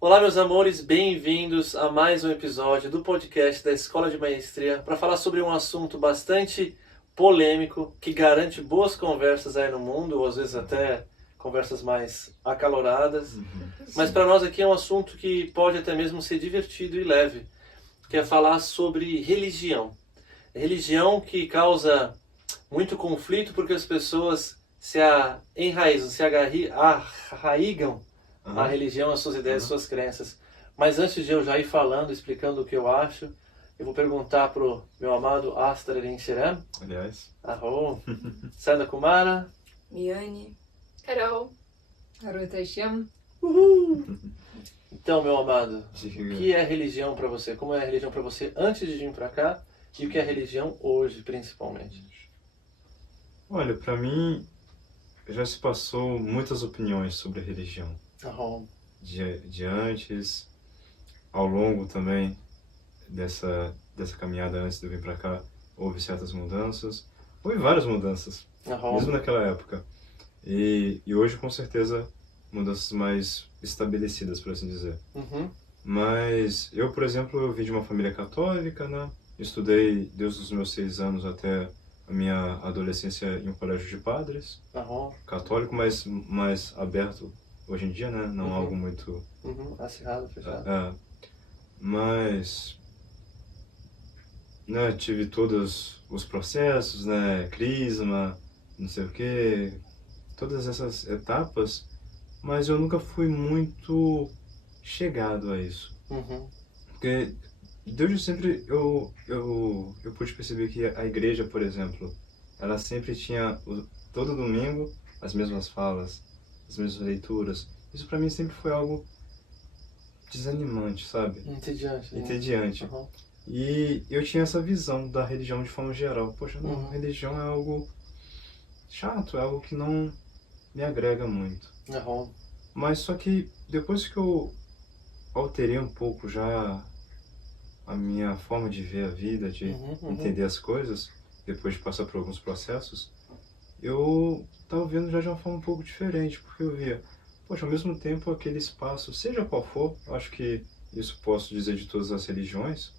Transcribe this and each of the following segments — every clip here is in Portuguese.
Olá, meus amores, bem-vindos a mais um episódio do podcast da Escola de Maestria para falar sobre um assunto bastante polêmico que garante boas conversas aí no mundo, ou às vezes até conversas mais acaloradas. Mas para nós aqui é um assunto que pode até mesmo ser divertido e leve, que é falar sobre religião. Religião que causa muito conflito porque as pessoas enraizam, arraigam a religião, as suas ideias, as suas crenças. Mas antes de eu já ir falando, explicando o que eu acho, eu vou perguntar pro meu amado Astar Erencheram. Aliás. Arro. Sanda Kumara. Miane. Carol. Arutasham. Uhul. Então, meu amado, o Diga. que é religião para você? Como é a religião para você antes de vir para cá? E o que é religião hoje, principalmente? Olha, pra mim já se passou muitas opiniões sobre a religião. Arro. De antes, ao longo também dessa caminhada antes de eu vir pra cá, houve certas mudanças. Houve várias mudanças, Arro. mesmo naquela época. E hoje, com certeza, mudanças mais estabelecidas, por assim dizer. Uhum. Mas eu, por exemplo, eu vim de uma família católica, né? Estudei desde os meus 6 anos até a minha adolescência em um colégio de padres, Arro. católico, mas mais aberto hoje em dia, né? Não Uhum. algo muito... Uhum. Acirrado, fechado. Mas... né, tive todos os processos, né? Crisma, não sei o quê, todas essas etapas, mas eu nunca fui muito chegado a isso. Uhum. Porque desde sempre eu pude perceber que a igreja, por exemplo, ela sempre tinha, todo domingo, as mesmas falas, as mesmas leituras. Isso pra mim sempre foi algo desanimante, sabe? Entediante. Né? Entediante. Uhum. E eu tinha essa visão da religião de forma geral. Poxa, não, Uhum. religião é algo chato, é algo que não me agrega muito. Arro. Mas só que depois que eu alterei um pouco já a minha forma de ver a vida, de Uhum. entender as coisas, depois de passar por alguns processos, eu estava vendo já de uma forma um pouco diferente, porque eu via, poxa, ao mesmo tempo aquele espaço, seja qual for, eu acho que isso posso dizer de todas as religiões,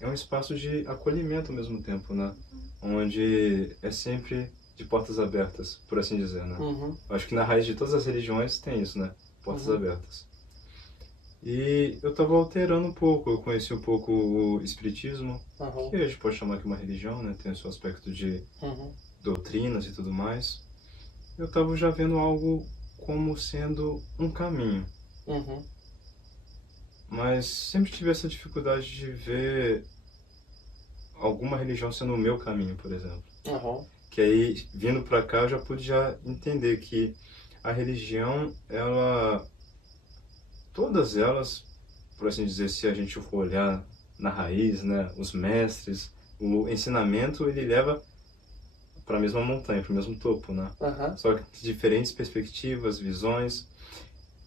é um espaço de acolhimento ao mesmo tempo, né? Onde é sempre de portas abertas, por assim dizer, né? Uhum. Eu acho que na raiz de todas as religiões tem isso, né? Portas Uhum. abertas. E eu estava alterando um pouco, eu conheci um pouco o espiritismo, Arro. que a gente pode chamar que uma religião, né? Tem o seu aspecto de Uhum. doutrinas e tudo mais. Eu estava já vendo algo como sendo um caminho, Uhum. mas sempre tive essa dificuldade de ver alguma religião sendo o meu caminho, por exemplo. Arro. Que aí, vindo para cá, eu já pude já entender que a religião, ela, todas elas, por assim dizer, se a gente for olhar na raiz, né, os mestres, o ensinamento, ele leva para a mesma montanha, para o mesmo topo, né? Aham. Só que de diferentes perspectivas, visões,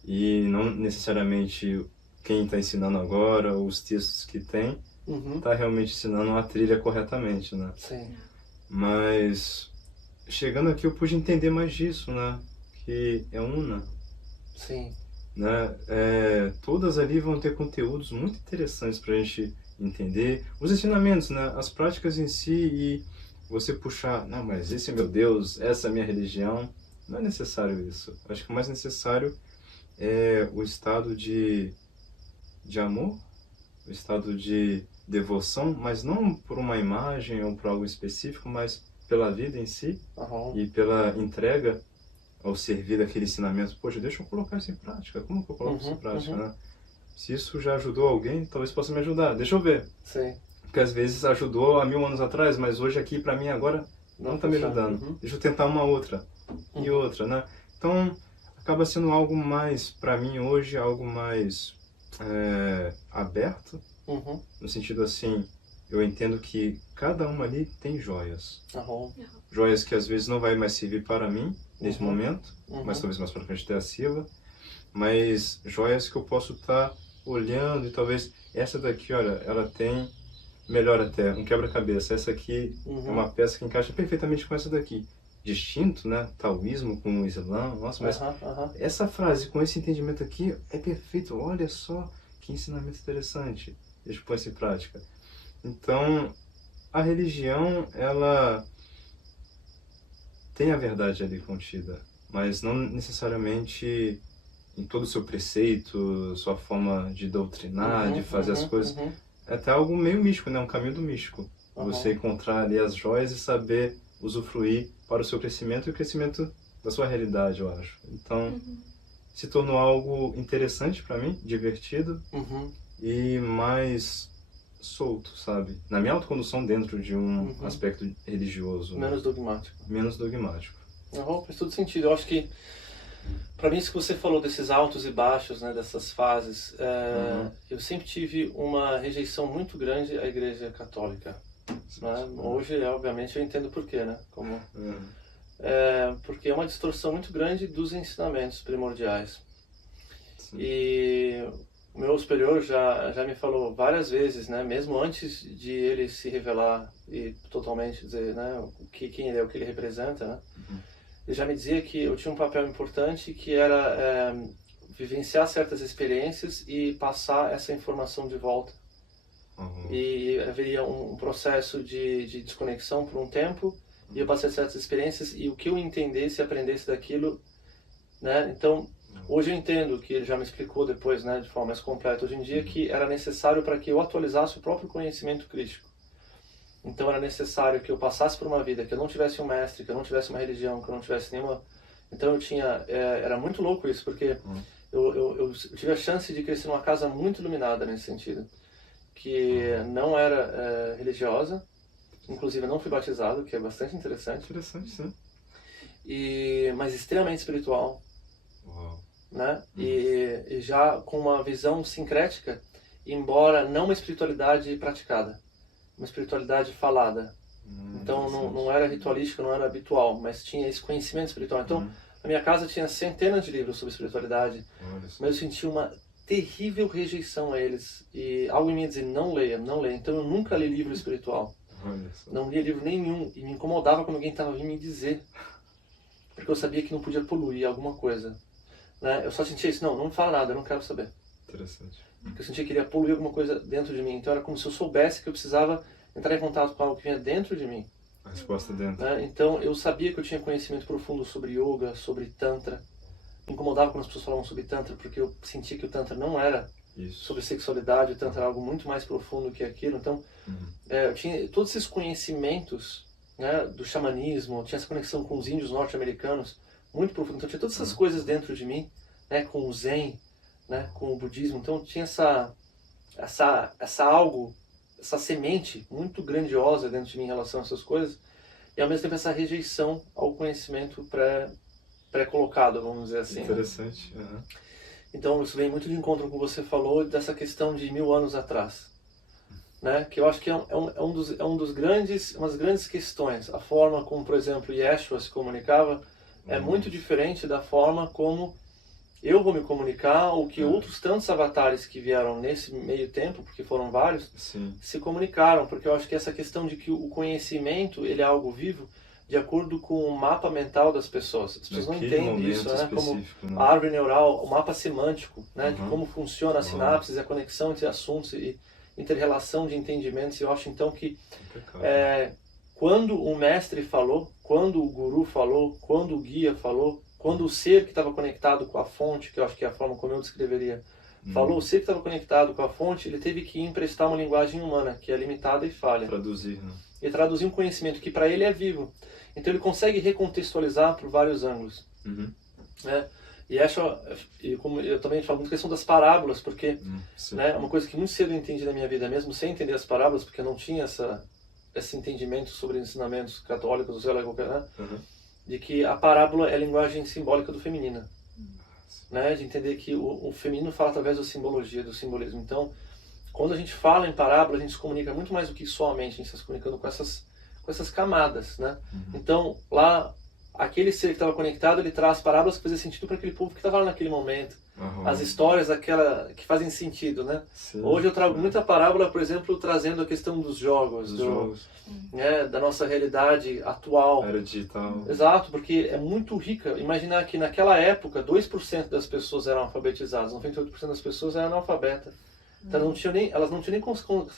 e não necessariamente quem está ensinando agora, ou os textos que tem, Uhum. está realmente ensinando a trilha corretamente, né? Sim. Mas chegando aqui eu pude entender mais disso, né? Que é una, Sim. né? Todas ali vão ter conteúdos muito interessantes para a gente entender. Os ensinamentos, né? As práticas em si e você puxar, não, mas esse é meu Deus, essa é a minha religião. Não é necessário isso. Acho que o mais necessário é o estado de amor, o estado de devoção, mas não por uma imagem ou por algo específico, mas pela vida em si Arro. e pela entrega ao servir daquele ensinamento. Poxa, deixa eu colocar isso em prática. Como que eu coloco isso em prática, né? Se isso já ajudou alguém, talvez possa me ajudar. Deixa eu ver. Sim. Porque às vezes ajudou há 1000 anos atrás, mas hoje aqui para mim agora não está me funciona. ajudando. Uhum. Deixa eu tentar uma outra e outra, né? Então acaba sendo algo mais, para mim hoje, algo mais aberto, Uhum. no sentido assim, eu entendo que cada uma ali tem joias. Arro. Joias que às vezes não vai mais servir para mim nesse Uhum. momento, Uhum. mas talvez mais para frente até sirva, mas joias que eu posso estar olhando e talvez essa daqui, olha, ela tem, melhor até, um quebra-cabeça. Essa aqui é uma peça que encaixa perfeitamente com essa daqui. distinto, né? Taoísmo com o Islã. Nossa, mas essa frase com esse entendimento aqui é perfeito. Olha só que ensinamento interessante. Deixa eu pôr isso em prática. Então, a religião, ela tem a verdade ali contida, mas não necessariamente em todo o seu preceito, sua forma de doutrinar, de fazer as coisas. É até algo meio místico, né? Um caminho do místico. Você encontrar ali as joias e saber usufruir para o seu crescimento e o crescimento da sua realidade, eu acho. Então, se tornou algo interessante para mim, divertido e mais solto, sabe? Na minha autocondução dentro de um aspecto religioso. Menos dogmático. Menos dogmático. Faz todo sentido. Eu acho que, para mim, isso que você falou desses altos e baixos, né, dessas fases, eu sempre tive uma rejeição muito grande à Igreja Católica. Né? Hoje, obviamente, eu entendo por quê, né? Porque é uma distorção muito grande dos ensinamentos primordiais. Sim. E o meu superior já me falou várias vezes, né, mesmo antes de ele se revelar e totalmente dizer, né, quem ele é, o que ele representa, né, ele já me dizia que eu tinha um papel importante, que era vivenciar certas experiências e passar essa informação de volta. E haveria um processo de desconexão por um tempo, e eu passei certas experiências, e o que eu entendesse e aprendesse daquilo, né, então hoje eu entendo que ele já me explicou depois, né, de forma mais completa, hoje em dia, que era necessário para que eu atualizasse o próprio conhecimento crístico. Então era necessário que eu passasse por uma vida, que eu não tivesse um mestre, que eu não tivesse uma religião, que eu não tivesse nenhuma... Então eu tinha... era muito louco isso, porque eu tive a chance de crescer numa casa muito iluminada nesse sentido, que não era religiosa, inclusive eu não fui batizado, que é bastante interessante. Interessante, sim. Mas extremamente espiritual. Né? E já com uma visão sincrética, embora não uma espiritualidade praticada, uma espiritualidade falada. Então não era ritualístico, não era habitual, mas tinha esse conhecimento espiritual. Então na minha casa tinha centenas de livros sobre espiritualidade, mas eu senti uma terrível rejeição a eles, e algo em mim dizia, não leia. Então eu nunca li livro espiritual, não lia livro nenhum, e me incomodava quando alguém estava vindo me dizer, porque eu sabia que não podia poluir alguma coisa. Né? Eu só sentia isso, não me fala nada, eu não quero saber. Interessante. Porque eu sentia que iria poluir alguma coisa dentro de mim. Então era como se eu soubesse que eu precisava entrar em contato com algo que vinha dentro de mim. A resposta dentro. Né? Então eu sabia que eu tinha conhecimento profundo sobre yoga, sobre tantra. Me incomodava quando as pessoas falavam sobre tantra, porque eu sentia que o tantra não era sobre sexualidade, o tantra era algo muito mais profundo que aquilo. Então eu tinha todos esses conhecimentos, né, do xamanismo, tinha essa conexão com os índios norte-americanos, muito profundo. Então tinha todas essas coisas dentro de mim, né, com o Zen, né, com o budismo. Então tinha essa semente muito grandiosa dentro de mim em relação a essas coisas, e ao mesmo tempo essa rejeição ao conhecimento pré-colocado, vamos dizer assim. Interessante. Então isso vem muito de encontro com o que você falou dessa questão de 1000 anos atrás, né, que eu acho que umas grandes questões. A forma como, por exemplo, Yeshua se comunicava é muito diferente da forma como eu vou me comunicar, ou que outros tantos avatares que vieram nesse meio tempo, porque foram vários, se comunicaram, porque eu acho que essa questão de que o conhecimento ele é algo vivo, de acordo com o mapa mental das pessoas. As pessoas não entendem isso, né? Como a árvore neural, o mapa semântico, né? De como funciona as sinapses, a conexão entre assuntos e inter-relação de entendimentos. E eu acho então que quando o mestre falou, quando o guru falou, quando o guia falou, quando o ser que estava conectado com a fonte, que eu acho que é a forma como eu descreveria, falou, o ser que estava conectado com a fonte, ele teve que emprestar uma linguagem humana, que é limitada e falha. Traduzir, né? E traduzir um conhecimento que para ele é vivo. Então ele consegue recontextualizar por vários ângulos. Né? E como eu também falo muito questão das parábolas, porque né, uma coisa que muito cedo eu entendi na minha vida, mesmo sem entender as parábolas, porque eu não tinha esse entendimento sobre ensinamentos católicos, ou sei lá, qualquer, né? De que a parábola é a linguagem simbólica do feminino, né? De entender que o feminino fala através da simbologia, do simbolismo. Então, quando a gente fala em parábola, a gente se comunica muito mais do que só a mente, a gente está se comunicando com essas camadas, né? Então, lá, aquele ser que estava conectado, ele traz parábolas que faziam sentido para aquele povo que estava lá naquele momento. as histórias aquela que fazem sentido, né? Sim. Hoje eu trago muita parábola, por exemplo, trazendo a questão dos jogos, né, da nossa realidade atual. Era digital. Exato, porque é muito rica. Imaginar que naquela época 2% das pessoas eram alfabetizadas, 98% das pessoas eram analfabetas. Então elas não tinham nem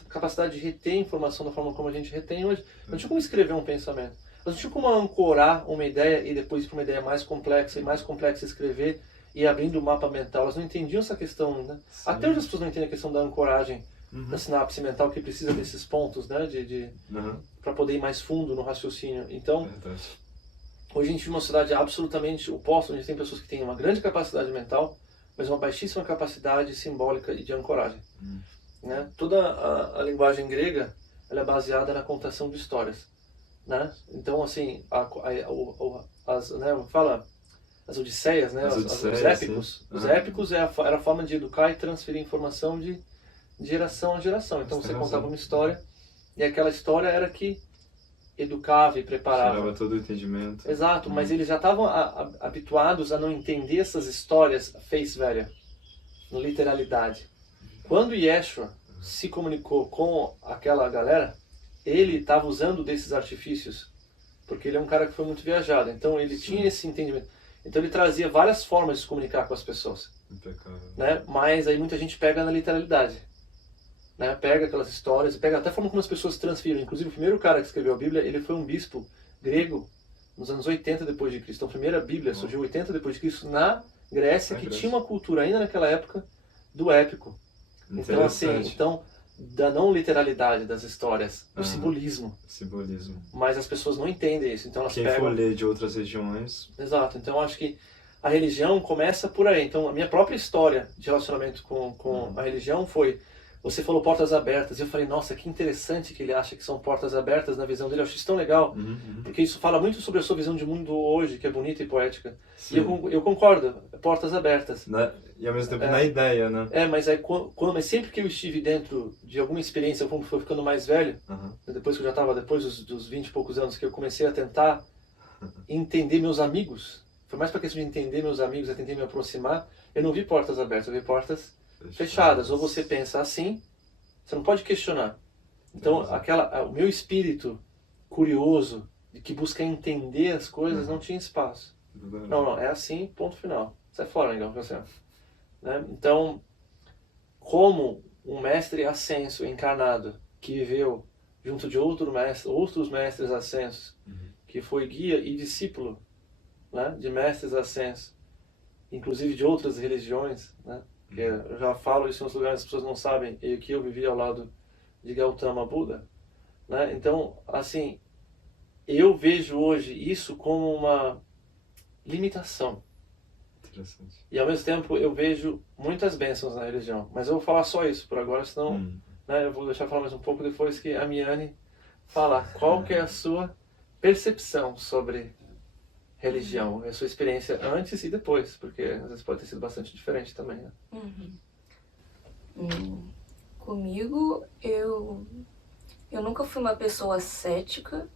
capacidade de reter informação da forma como a gente retém hoje. Não tinha como escrever um pensamento. Elas não tinham como ancorar uma ideia e depois ir para uma ideia mais complexa e mais complexa escrever e abrindo o mapa mental. Elas não entendiam essa questão, né? Até hoje as pessoas não entendem a questão da ancoragem da sinapse mental, que precisa desses pontos, né? Para poder ir mais fundo no raciocínio. Então, hoje a gente vive uma sociedade absolutamente oposta, onde tem pessoas que têm uma grande capacidade mental, mas uma baixíssima capacidade simbólica e de ancoragem. Né? Toda a linguagem grega, ela é baseada na contação de histórias. Né? Então, assim, as odisseias, né? Os épicos. Os épicos era a forma de educar e transferir informação de geração a geração. Então você contava uma história e aquela história era que educava e preparava. Tirava todo o entendimento. Exato, mas eles já estavam habituados a não entender essas histórias face value, na literalidade. Quando Yeshua se comunicou com aquela galera, ele estava usando desses artifícios, porque ele é um cara que foi muito viajado, então ele tinha esse entendimento. Então ele trazia várias formas de se comunicar com as pessoas. Impecável. Né? Mas aí muita gente pega na literalidade. Né? Pega aquelas histórias, pega até a forma como as pessoas transferiram. Inclusive o primeiro cara que escreveu a Bíblia, ele foi um bispo grego nos anos 80 depois de Cristo. Então a primeira Bíblia surgiu 80 depois de Cristo na Grécia, que tinha uma cultura ainda naquela época do épico. Então assim, da não literalidade das histórias, do simbolismo. Mas as pessoas não entendem isso. Então elas Quem for ler de outras regiões. Exato. Então eu acho que a religião começa por aí. Então a minha própria história de relacionamento com a religião foi: você falou portas abertas. E eu falei, nossa, que interessante que ele acha que são portas abertas na visão dele. Eu acho isso tão legal. Porque isso fala muito sobre a sua visão de mundo hoje, que é bonita e poética. Sim. E eu concordo, portas abertas. E ao mesmo tempo na ideia, né? Mas aí, mas sempre que eu estive dentro de alguma experiência, como foi ficando mais velho, depois que eu já estava, depois dos 20 e poucos anos, que eu comecei a tentar entender meus amigos. Foi mais para questão de entender meus amigos, a tentar me aproximar. Eu não vi portas abertas, eu vi portas fechadas. Ou você pensa assim, você não pode questionar. Então, o meu espírito curioso, de que busca entender as coisas, não tinha espaço. Não, é assim, ponto final. Sai fora, legal, né? Então, como um mestre ascenso encarnado, que viveu junto de outros mestres ascensos, que foi guia e discípulo, né, de mestres ascensos, inclusive de outras religiões, né? Que eu já falo isso nos lugares que as pessoas não sabem, e que eu vivi ao lado de Gautama Buda, né? Então, assim, eu vejo hoje isso como uma limitação. Interessante. E ao mesmo tempo eu vejo muitas bênçãos na religião, mas eu vou falar só isso por agora, senão né, eu vou deixar falar mais um pouco depois que a Miane falar qual que é a sua percepção sobre religião, a sua experiência antes e depois, porque às vezes pode ter sido bastante diferente também, né? Comigo, eu nunca fui uma pessoa cética,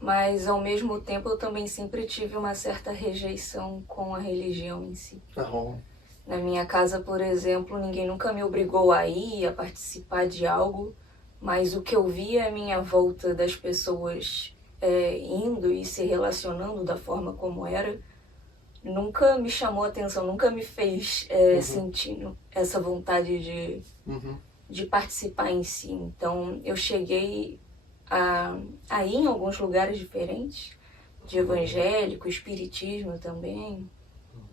mas ao mesmo tempo eu também sempre tive uma certa rejeição com a religião em si. Na minha casa, por exemplo, ninguém nunca me obrigou a ir, a participar de algo, mas o que eu via à minha volta das pessoas indo e se relacionando da forma como era, nunca me chamou a atenção, nunca me fez sentir essa vontade de participar em si. Então eu cheguei a ir em alguns lugares diferentes, de evangélico, espiritismo também,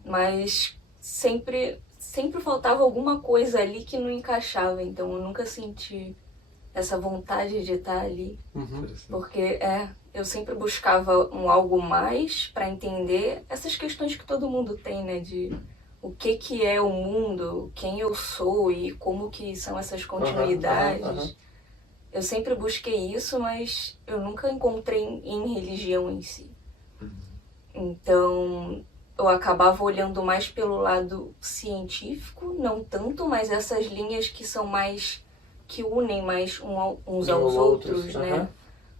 mas sempre faltava alguma coisa ali que não encaixava, então eu nunca senti essa vontade de estar ali, porque eu sempre buscava algo mais para entender essas questões que todo mundo tem, né, de o que é o mundo, quem eu sou e como que são essas continuidades. Eu sempre busquei isso, mas eu nunca encontrei em religião em si. Então, eu acabava olhando mais pelo lado científico, não tanto, mas essas linhas que são mais, que unem mais uns aos outros, né?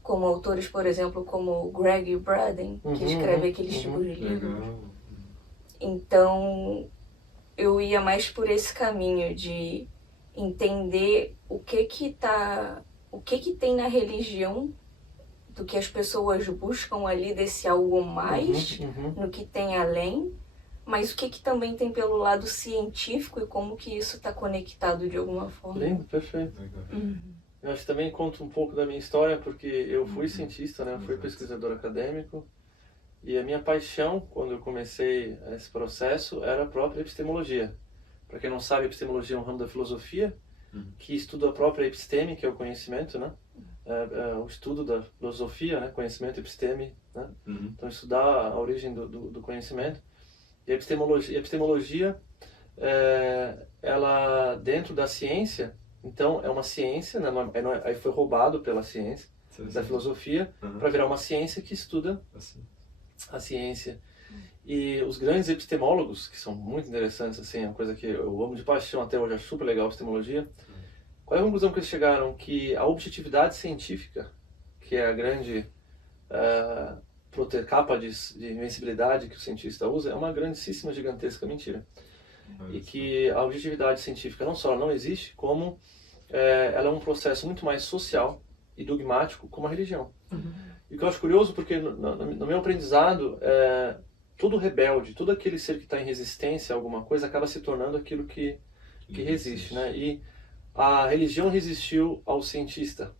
Como autores, por exemplo, como Greg Braden, que escreve aqueles tipos de livros. Então, eu ia mais por esse caminho de entender o que tem na religião, do que as pessoas buscam ali desse algo mais, no que tem além, mas o que também tem pelo lado científico e como que isso está conectado de alguma forma. Lindo, perfeito. Eu acho que também conto um pouco da minha história, porque eu fui cientista, né? Eu fui pesquisador acadêmico, e a minha paixão, quando eu comecei esse processo, era a própria epistemologia. Para quem não sabe, epistemologia é um ramo da filosofia, que estuda a própria episteme, que é o conhecimento, né? O estudo da filosofia, né? Conhecimento, episteme, né? Então, estudar a origem do conhecimento. E a epistemologia, ela, dentro da ciência, então, é uma ciência, né? Aí foi roubado pela ciência, da filosofia, para virar uma ciência que estuda a ciência. E os grandes epistemólogos, que são muito interessantes, assim, é uma coisa que eu amo de paixão até hoje, acho super legal a epistemologia. Qual é a conclusão que eles chegaram? Que a objetividade científica, que é a grande capa de invencibilidade que o cientista usa, é uma grandíssima, gigantesca mentira. E que a objetividade científica não só não existe, como ela é um processo muito mais social e dogmático como a religião. E o que eu acho curioso, porque no meu aprendizado, todo rebelde, todo aquele ser que está em resistência a alguma coisa, acaba se tornando aquilo que resiste, né? E a religião resistiu ao cientista,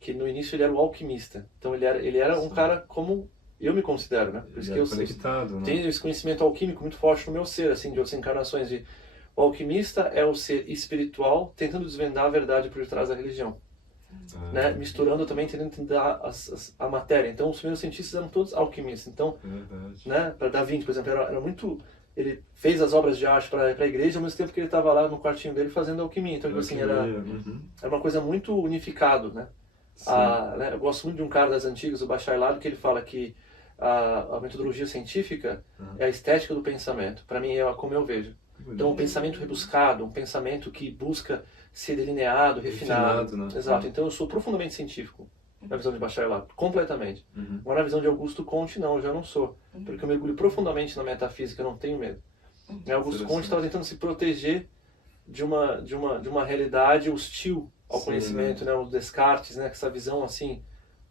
que no início ele era o alquimista. Então ele era um cara como eu me considero, né? Por isso que eu tenho esse conhecimento alquímico muito forte no meu ser, assim, de outras encarnações. O alquimista é o ser espiritual tentando desvendar a verdade por detrás da religião. Né? Misturando também, tentando entender a matéria. Então, os primeiros cientistas eram todos alquimistas. Então, né, para Da Vinci, por exemplo, era muito... Ele fez as obras de arte para a igreja, ao mesmo tempo que ele estava lá no quartinho dele fazendo alquimia. Então, assim, era uma coisa muito unificado, né? Eu gosto muito de um cara das antigas, o Bacharelado, que ele fala que a metodologia científica é a estética do pensamento. Para mim, é como eu vejo. Então, um pensamento rebuscado, um pensamento que busca ser delineado, refinado. Né? Exato. Então, eu sou profundamente científico na visão de Bacharelado, completamente. Agora, na visão de Augusto Comte, não, eu já não sou. Porque eu mergulho profundamente na metafísica, eu não tenho medo. Augusto Comte estava tentando se proteger de uma realidade hostil ao conhecimento, né? O Descartes, né? Essa visão, assim,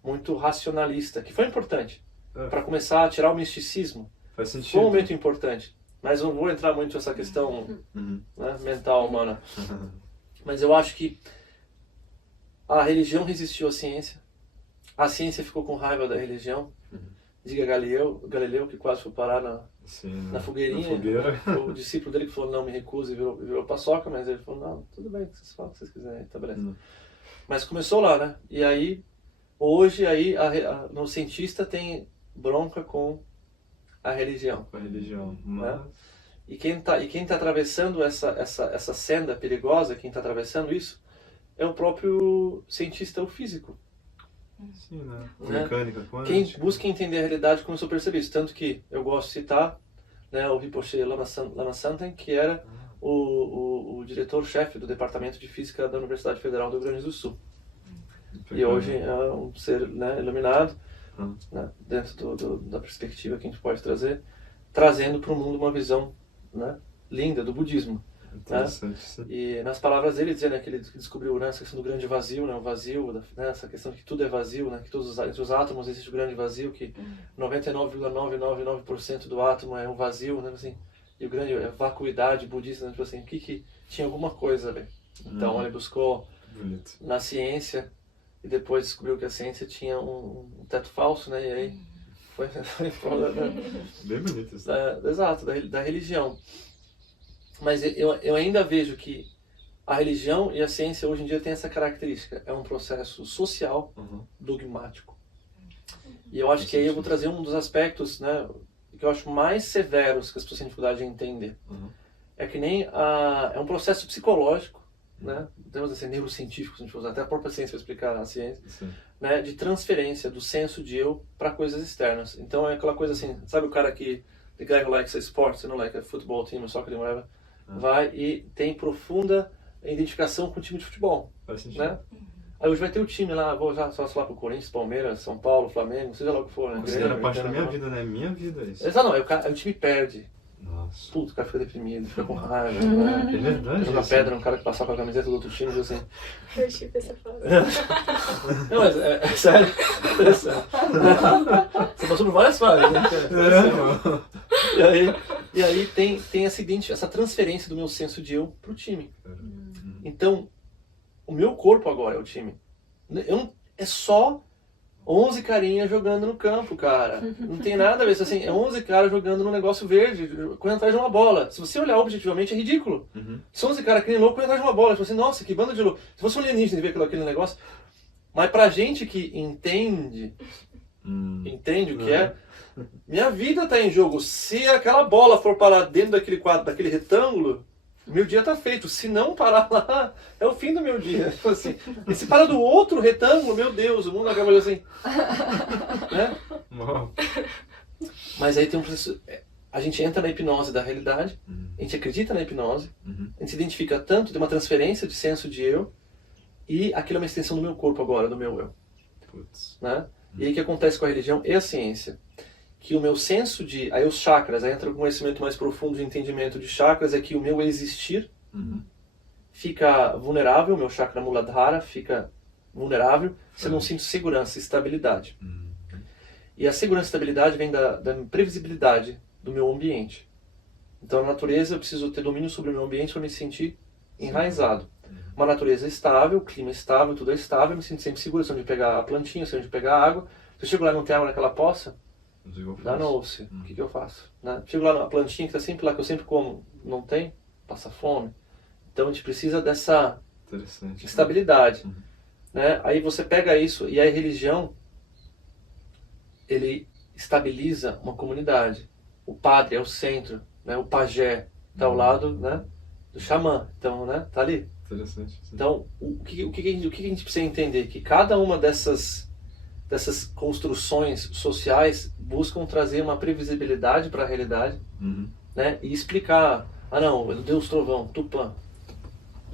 muito racionalista, que foi importante para começar a tirar o misticismo. Faz sentido. Foi um momento importante. Mas não vou entrar muito nessa questão né, mental humana. Mas eu acho que a religião resistiu à ciência. A ciência ficou com raiva da religião. Diga Galileu, que quase foi parar na fogueirinha. O discípulo dele que falou, não, me recuso, e virou paçoca. Mas ele falou, não, tudo bem, vocês falam o que vocês quiserem, tá beleza. Mas começou lá, né? E aí, hoje, no cientista tem bronca com a religião. Né? E quem tá atravessando essa senda perigosa, quem está atravessando isso, é o próprio cientista, o físico. Sim, né? Mecânica quântica. Quem busca entender a realidade começou a perceber isso. Tanto que eu gosto de citar, né, o Rinpoche Lama Santen, que era o diretor-chefe do Departamento de Física da Universidade Federal do Rio Grande do Sul. E hoje é um ser, né, iluminado, né, dentro da perspectiva que a gente pode trazer, trazendo para o mundo uma visão, né, linda do budismo. Né? E nas palavras dele dizia, né, que ele descobriu, né, essa questão do grande vazio, né, o vazio, né, essa questão de que tudo é vazio, né, que entre os átomos existe o grande vazio, que 99,999% do átomo é um vazio, né, assim, e o grande vacuidade budista, né, tipo assim, que tinha alguma coisa ali. Então ele buscou na ciência e depois descobriu que a ciência tinha um teto falso, né, e aí foi bem bonito isso. Exato, da religião. Mas eu ainda vejo que a religião e a ciência hoje em dia têm essa característica. É um processo social, dogmático. E eu acho que aí eu vou trazer um dos aspectos, né, que eu acho mais severos que as pessoas têm dificuldade de entender. É que nem é um processo psicológico, né, temos assim, neurocientíficos, a gente usa até a própria ciência para explicar a ciência, né, de transferência do senso de eu para coisas externas. Então é aquela coisa assim, sabe o cara que, the guy who likes sports, you know, like a football team, a soccer team, whatever, vai e tem profunda identificação com o time de futebol, né? Aí hoje vai ter o time lá, vou já só lá pro Corinthians, Palmeiras, São Paulo, Flamengo, seja lá o que for, né? Considera parte da minha vida, né? Minha vida isso. Exato, não, aí o time perde. Nossa. Puto, o cara fica deprimido, fica com raiva, né? É verdade. Joga pedra no cara que passava com a camiseta do outro time, assim. Eu tive essa fase. Não, mas é sério. Interessante. Você passou por várias fases, né? E aí tem essa transferência do meu senso de eu pro time. Então, o meu corpo agora é o time. É só 11 carinhas jogando no campo, cara. Não tem nada a ver. Assim, é 11 caras jogando num negócio verde, correndo atrás de uma bola. Se você olhar objetivamente, é ridículo. São 11 caras que nem louco correndo atrás de uma bola. Tipo assim, nossa, que banda de louco. Se fosse um alienígena ver aquele negócio. Mas pra gente que entende o que é, minha vida tá em jogo. Se aquela bola for parar dentro daquele quadro, daquele retângulo, meu dia tá feito. Se não parar lá, é o fim do meu dia. Assim, e se parar do outro retângulo, meu Deus, o mundo acaba assim. Né? Mas aí tem um processo. A gente entra na hipnose da realidade, a gente acredita na hipnose, a gente se identifica tanto, tem uma transferência de senso de eu, e aquilo é uma extensão do meu corpo agora, do meu eu. Né? E aí o que acontece com a religião e a ciência? Que o meu senso de... Aí os chakras, aí entra um conhecimento mais profundo de entendimento de chakras, é que o meu existir fica vulnerável, o meu chakra Muladhara fica vulnerável, se eu não sinto segurança e estabilidade. E a segurança e estabilidade vem da previsibilidade do meu ambiente. Então, na natureza, eu preciso ter domínio sobre o meu ambiente para me sentir enraizado. Uma natureza estável, clima estável, tudo é estável, eu me sinto sempre seguro, se onde pegar a plantinha, se onde pegar a água. Se eu chego lá e não tem água naquela poça, danou-se. O que eu faço? Né? Chego lá na plantinha que está sempre lá, que eu sempre como, não tem, passa fome. Então a gente precisa dessa estabilidade. Né? Aí você pega isso, e a religião, ele estabiliza uma comunidade. O padre é o centro, né? O pajé está ao lado, né? Do xamã, então, né? Tá ali. Interessante. Então, o que a gente precisa entender? Que cada uma dessas construções sociais buscam trazer uma previsibilidade para a realidade, né? E explicar, não, Deus Trovão, Tupã,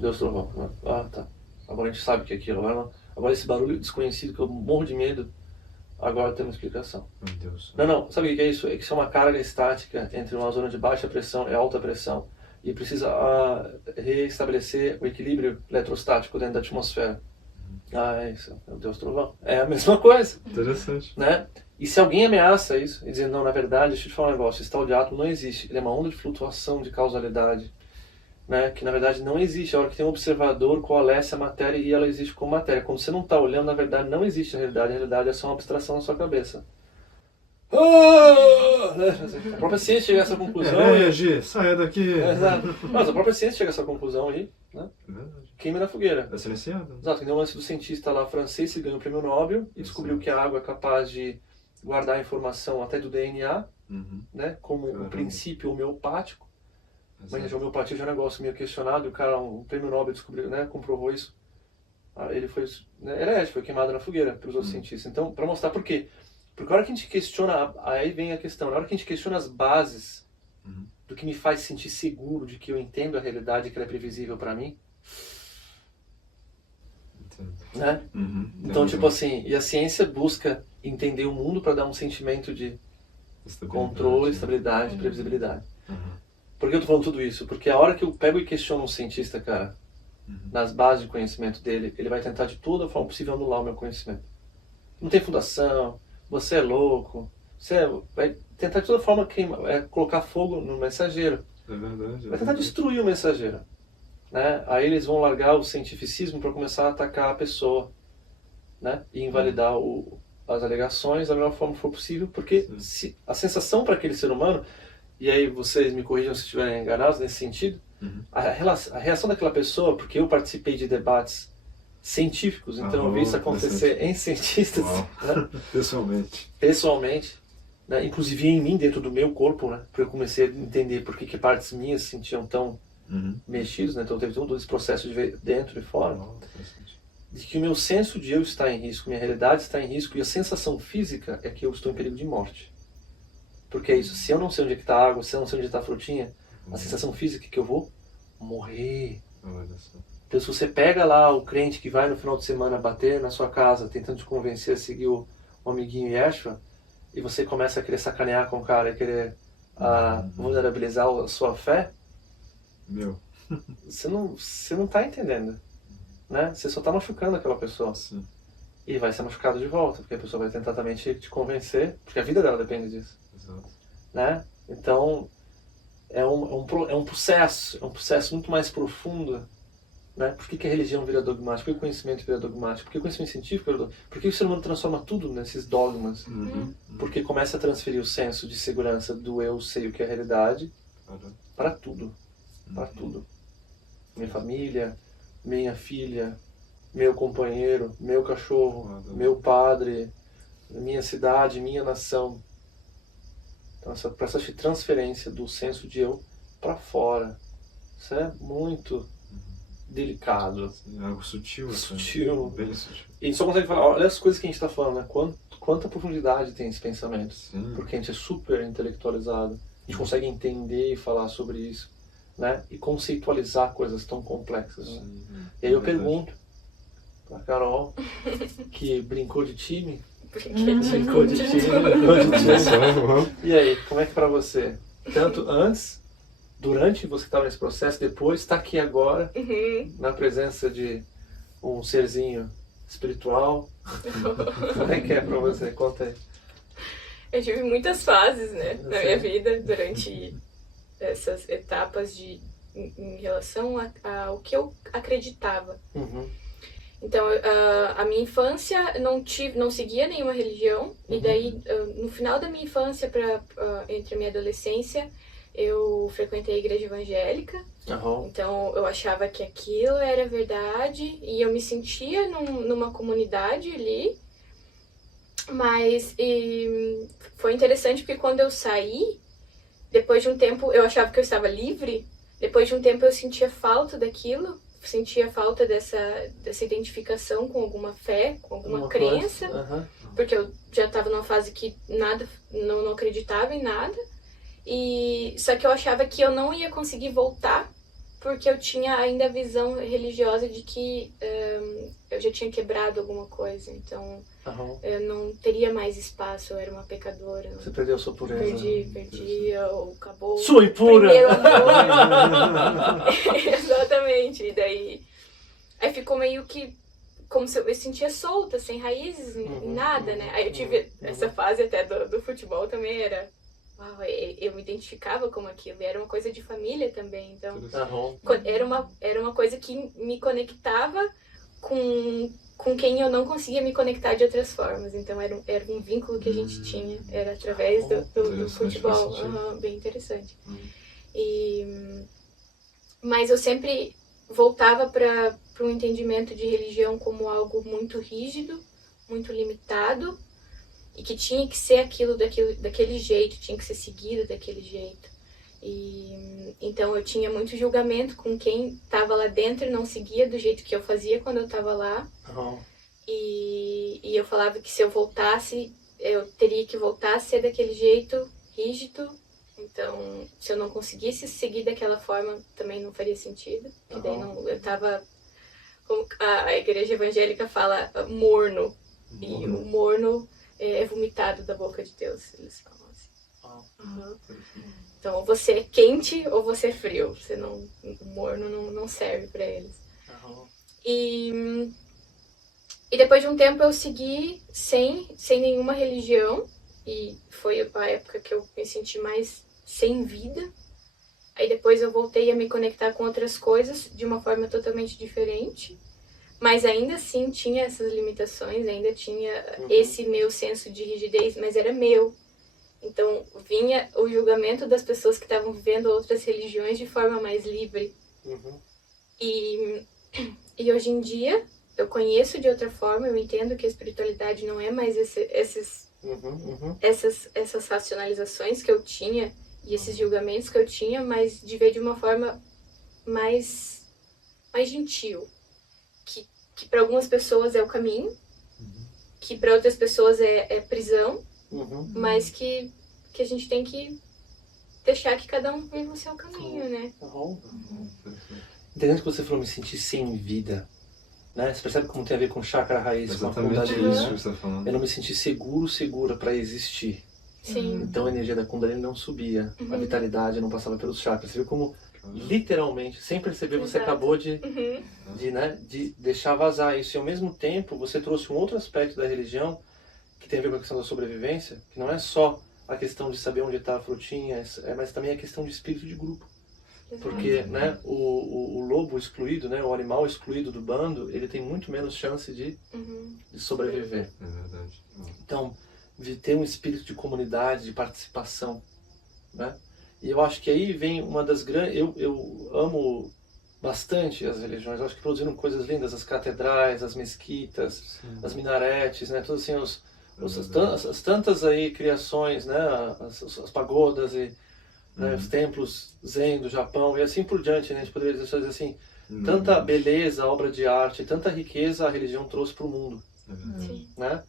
Deus Trovão, tá, agora a gente sabe o que é aquilo, agora esse barulho desconhecido que eu morro de medo, agora tem uma explicação. Meu Deus. Não, sabe o que é isso? É que isso é uma carga estática entre uma zona de baixa pressão e alta pressão, e precisa reestabelecer o equilíbrio eletrostático dentro da atmosfera. Isso é o Deus Trovão. É a mesma coisa. Interessante. Né? E se alguém ameaça isso, e dizer, não, na verdade, deixa eu te falar um negócio, esse tal de átomo não existe, ele é uma onda de flutuação de causalidade, né? Que na verdade não existe. A hora que tem um observador coalesce a matéria e ela existe como matéria. Quando você não está olhando, na verdade não existe a realidade é só uma abstração na sua cabeça. A própria ciência chega a essa conclusão. G, saia daqui. Exato. Mas a própria ciência chega a essa conclusão aí, né? Queima na fogueira. É silenciado. Exato, tem um lance do cientista lá francês que ganhou o prêmio Nobel e descobriu que a água é capaz de guardar a informação até do DNA, né? Como um princípio homeopático. Mas a homeopatia já é um negócio meio questionado, e o cara, um prêmio Nobel descobriu, né? Comprovou isso. Ele foi, né, herético, foi queimado na fogueira pelos outros cientistas. Então, para mostrar por quê? Porque a hora que a gente questiona, aí vem a questão, na hora que a gente questiona as bases do que me faz sentir seguro de que eu entendo a realidade e que ela é previsível para mim, né? Então, tipo assim, e a ciência busca entender o mundo para dar um sentimento de controle, estabilidade, previsibilidade. Por que eu tô falando tudo isso? Porque a hora que eu pego e questiono um cientista, cara, nas bases de conhecimento dele, ele vai tentar de toda forma possível anular o meu conhecimento. Não tem fundação, você é louco, você vai tentar de toda forma colocar fogo no mensageiro. É verdade. Vai tentar destruir o mensageiro. Né? Aí eles vão largar o cientificismo para começar a atacar a pessoa, né? E invalidar as alegações da melhor forma que for possível, porque a sensação para aquele ser humano, e aí vocês me corrijam se estiverem enganados nesse sentido, a reação daquela pessoa, porque eu participei de debates científicos, então eu vi isso acontecer em cientistas, né? Pessoalmente, né? Inclusive em mim, dentro do meu corpo, né? Porque eu comecei a entender por que partes minhas se sentiam tão mexidos, né? Então teve todo esse processo de ver dentro e fora, de que o meu senso de eu está em risco, minha realidade está em risco, e a sensação física é que eu estou em perigo de morte. Porque é isso, se eu não sei onde é que está a água, se eu não sei onde está a frutinha, a sensação física é que eu vou morrer. Então se você pega lá o crente que vai no final de semana bater na sua casa, tentando te convencer a seguir o amiguinho Yeshua, e você começa a querer sacanear com o cara, e querer a vulnerabilizar a sua fé, Meu. você não tá entendendo, né? Você só tá machucando aquela pessoa. Sim. E vai ser machucado de volta, porque a pessoa vai tentar também te convencer, porque a vida dela depende disso, Exato. né? Então, é um processo muito mais profundo, né? Por que a religião vira dogmática? Por que o conhecimento vira dogmático? Por que o conhecimento científico vira dogmático? Por que o ser humano transforma tudo nesses dogmas? Porque começa a transferir o senso de segurança do eu sei o que é a realidade para tudo. Para tudo. Minha família, minha filha, meu companheiro, meu cachorro, meu padre, minha cidade, minha nação. Então essa transferência do senso de eu para fora. Isso é muito delicado. É algo sutil. Sutil. Bem sutil. E a gente só consegue falar, olha as coisas que a gente está falando, né? Quanta profundidade tem esse pensamento. Sim. Porque a gente é super intelectualizado. A gente consegue entender e falar sobre isso, né? E conceitualizar coisas tão complexas. Né? E aí eu pergunto pra Carol, que brincou de time. Brincou de time. E aí, como é que pra você? Tanto antes, durante você estava nesse processo, depois, está aqui agora, na presença de um serzinho espiritual. Como é que é pra você? Conta aí. Eu tive muitas fases, né, na minha vida, durante essas etapas em relação ao que eu acreditava. Então, a minha infância não seguia nenhuma religião, e daí, no final da minha infância, entre a minha adolescência, eu frequentei a igreja evangélica. Então eu achava que aquilo era verdade e eu me sentia numa comunidade ali. Mas foi interessante porque quando eu saí, depois de um tempo eu achava que eu estava livre. Depois de um tempo eu sentia falta daquilo, sentia falta dessa identificação com alguma fé, com alguma crença, porque eu já estava numa fase que não acreditava em nada. Só que eu achava que eu não ia conseguir voltar, porque eu tinha ainda a visão religiosa de que eu já tinha quebrado alguma coisa, então eu não teria mais espaço, eu era uma pecadora. Você perdeu sua pureza. Perdi, acabou. Sua impura! Primeiro amor. Exatamente, e daí aí ficou meio que como se eu me sentia solta, sem raízes, em nada, né? Aí eu tive essa fase até do futebol também, eu me identificava como aquilo, e era uma coisa de família também, então era uma coisa que me conectava com quem eu não conseguia me conectar de outras formas, então era um vínculo que a gente tinha, era através do futebol, bem interessante. Mas eu sempre voltava para um entendimento de religião como algo muito rígido, muito limitado, e que tinha que ser aquilo daquele jeito, tinha que ser seguido daquele jeito. Então eu tinha muito julgamento com quem estava lá dentro e não seguia do jeito que eu fazia quando eu estava lá. E eu falava que se eu voltasse, eu teria que voltar a ser daquele jeito rígido. Então, se eu não conseguisse seguir daquela forma, também não faria sentido. Porque daí eu estava, como a igreja evangélica fala, morno. E o morno é vomitado da boca de Deus, eles falam assim. Então, ou você é quente ou você é frio. O morno não serve para eles. E depois de um tempo eu segui sem nenhuma religião. E foi a época que eu me senti mais sem vida. Aí depois eu voltei a me conectar com outras coisas de uma forma totalmente diferente. Mas ainda assim tinha essas limitações, ainda tinha esse meu senso de rigidez, mas era meu. Então vinha o julgamento das pessoas que estavam vivendo outras religiões de forma mais livre. E hoje em dia eu conheço de outra forma, eu entendo que a espiritualidade não é mais essas racionalizações que eu tinha e esses julgamentos que eu tinha, mas de ver de uma forma mais gentil. Que para algumas pessoas é o caminho, que para outras pessoas é prisão, mas que a gente tem que deixar que cada um viva o seu caminho, né? Entendendo que você falou me sentir sem vida, né? Você percebe como tem a ver com chakra raiz, com a exatamente comunidade. isso que você está falando. Eu não me senti segura para existir. Sim. Então a energia da Kundalini não subia, a vitalidade não passava pelos chakras. Você viu como, literalmente, sem perceber, você acabou de deixar vazar isso. E ao mesmo tempo, você trouxe um outro aspecto da religião, que tem a ver com a questão da sobrevivência, que não é só a questão de saber onde está a frutinha, mas também a questão de espírito de grupo. Porque o lobo excluído, o animal excluído do bando, ele tem muito menos chance de sobreviver. É verdade. Então, de ter um espírito de comunidade, de participação, né? E eu acho que aí vem uma das grandes... Eu amo bastante as religiões, eu acho que produziram coisas lindas, as catedrais, as mesquitas, as minaretes, né? Todos assim, as tantas aí criações, né? As pagodas e os templos zen do Japão e assim por diante, né? A gente poderia dizer assim, tanta beleza, obra de arte, tanta riqueza a religião trouxe para o mundo, né?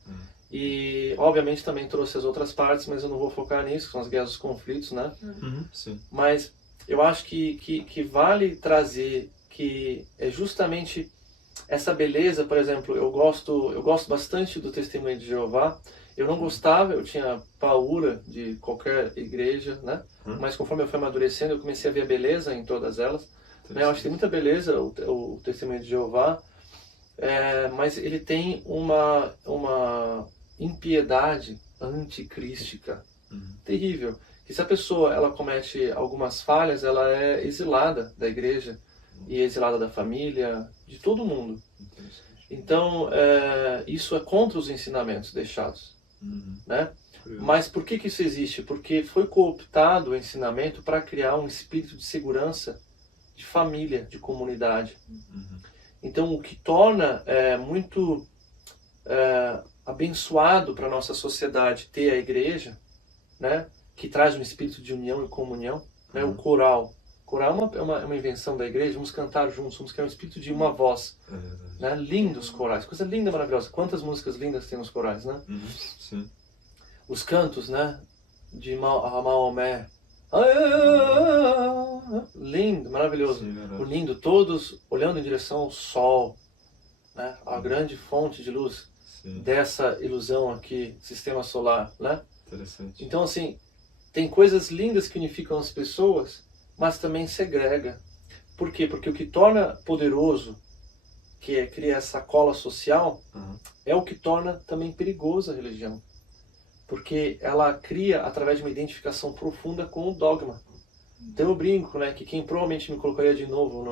E obviamente também trouxe as outras partes, mas eu não vou focar nisso, que são as guerras, os conflitos, né? Sim. Mas eu acho que vale trazer que é justamente essa beleza. Por exemplo, eu gosto bastante do Testemunho de Jeová. Eu não gostava, eu tinha paura de qualquer igreja, né? Mas conforme eu fui amadurecendo, eu comecei a ver a beleza em todas elas. Né? Eu acho que tem muita beleza o Testemunho de Jeová, mas ele tem uma impiedade anticrística terrível. Que se a pessoa ela comete algumas falhas, ela é exilada da igreja e exilada da família, de todo mundo. Então, isso é contra os ensinamentos deixados. Né? Mas por que isso existe? Porque foi cooptado o ensinamento para criar um espírito de segurança, de família, de comunidade. Então, o que torna muito abençoado para a nossa sociedade ter a igreja, né? Que traz um espírito de união e comunhão, né? O coral. O coral é uma invenção da igreja, vamos cantar juntos, vamos criar um espírito de uma voz. Né? Lindos corais, coisa linda, maravilhosa. Quantas músicas lindas tem nos corais, né? Sim. Os cantos, né? De Maomé. Lindo, maravilhoso. Sim, o lindo, todos olhando em direção ao sol, né? A grande fonte de luz dessa ilusão aqui, sistema solar, né? Interessante. Então, assim, tem coisas lindas que unificam as pessoas, mas também segrega. Por quê? Porque o que torna poderoso, que é criar essa cola social, é o que torna também perigosa a religião. Porque ela cria através de uma identificação profunda com o dogma. Então eu brinco, né, que quem provavelmente me colocaria de novo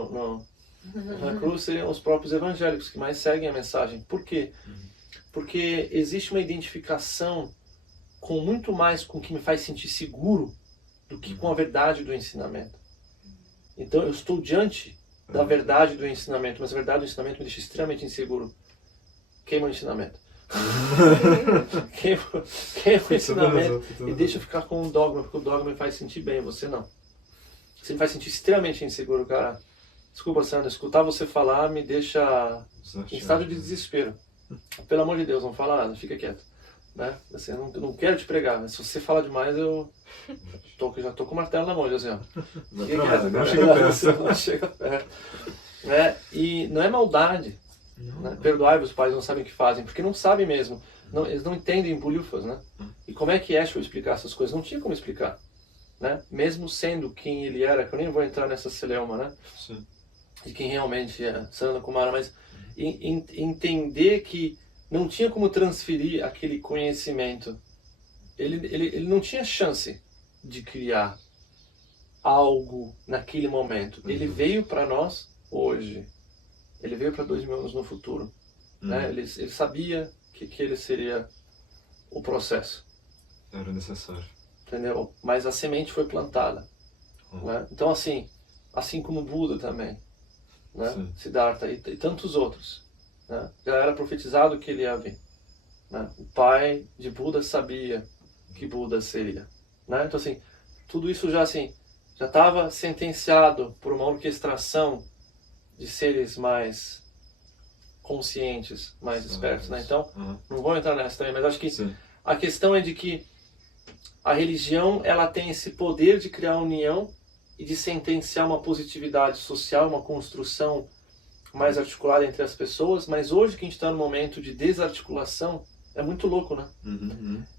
na cruz seriam os próprios evangélicos, que mais seguem a mensagem. Por quê? Porque existe uma identificação com muito mais com o que me faz sentir seguro do que com a verdade do ensinamento. Então eu estou diante da verdade do ensinamento, mas a verdade do ensinamento me deixa extremamente inseguro. Queima o ensinamento. queima o ensinamento e deixa eu ficar com o dogma, porque o dogma me faz sentir bem, você não. Você me faz sentir extremamente inseguro, cara. Desculpa, Sandra, escutar você falar me deixa em estado de desespero. Pelo amor de Deus, não fala nada, fica quieto. Né? Assim, eu não quero te pregar, mas se você falar demais, eu já tô com o martelo na mão, assim, ó. Não chega perto. E não é maldade. Né? Perdoai-vos, pais, não sabem o que fazem, porque não sabem mesmo. Eles não entendem bolhufas, né? E como é que Yeshua explicar essas coisas? Não tinha como explicar. Né? Mesmo sendo quem ele era, que eu nem vou entrar nessa celeuma, né? Sim. De quem realmente é Sananda Kumara, mas entender que não tinha como transferir aquele conhecimento. Ele não tinha chance de criar algo naquele momento. Ele veio para nós hoje. Ele veio para 2000 anos no futuro. Né? Ele sabia que ele seria o processo. Era necessário. Entendeu? Mas a semente foi plantada. Né? Então, assim como Buda também, né? Siddhartha e tantos outros, né? Já era profetizado que ele ia vir. Né? O pai de Buda sabia que Buda seria. Né? Então, assim, tudo isso já estava sentenciado por uma orquestração de seres mais conscientes, mais espertos. Né? Então, não vou entrar nessa também, mas acho que a questão é de que a religião ela tem esse poder de criar união e de sentenciar uma positividade social, uma construção mais articulada entre as pessoas, mas hoje que a gente está no momento de desarticulação, é muito louco, né?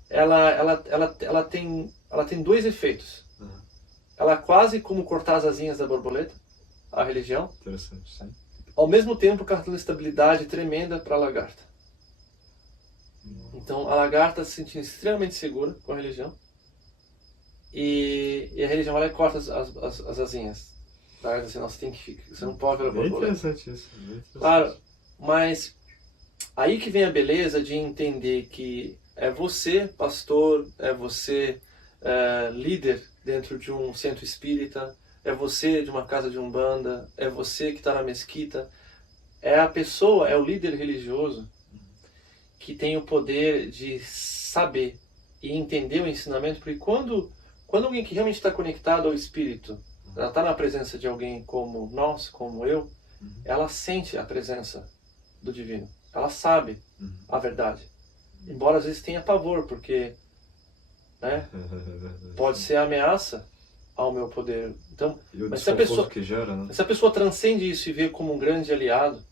ela tem dois efeitos. Ela é quase como cortar as asinhas da borboleta, a religião. Interessante, sim. Ao mesmo tempo que ela tem uma estabilidade tremenda para a lagarta. Então a lagarta se sentindo extremamente segura com a religião. E a religião vai lá e corta as asinhas. Tá? Assim, não, você não pode ver a borboleta. É interessante isso. É interessante. Claro, mas aí que vem a beleza de entender que é você, pastor, é você, líder dentro de um centro espírita, é você de uma casa de umbanda, é você que está na mesquita, é a pessoa, é o líder religioso que tem o poder de saber e entender o ensinamento, porque quando alguém que realmente está conectado ao espírito, ela está na presença de alguém como nós, como eu, ela sente a presença do divino, ela sabe a verdade, embora às vezes tenha pavor, porque né, pode ser ameaça ao meu poder. Então, mas se a pessoa transcende isso e vê como um grande aliado,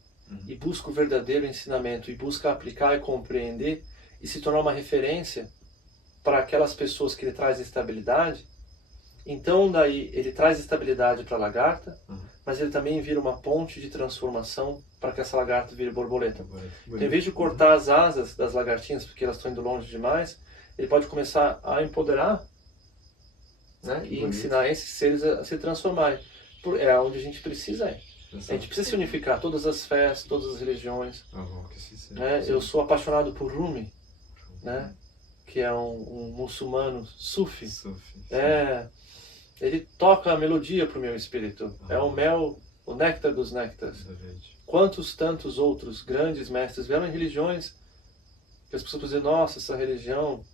e busca o verdadeiro ensinamento, e busca aplicar e compreender, e se tornar uma referência para aquelas pessoas que ele traz estabilidade, então daí ele traz estabilidade para a lagarta, mas ele também vira uma ponte de transformação para que essa lagarta vire borboleta. Então, em vez de cortar as asas das lagartinhas porque elas estão indo longe demais, ele pode começar a empoderar, né, e ensinar esses seres a se transformarem. É onde a gente precisa ir. A gente precisa se unificar, todas as fés, todas as religiões. Né? Eu sou apaixonado por Rumi, né? Que é um muçulmano sufi. Ele toca a melodia para o meu espírito. É o mel, o néctar dos néctares. Quantos tantos outros grandes mestres vieram em religiões que as pessoas dizem, nossa, essa religião,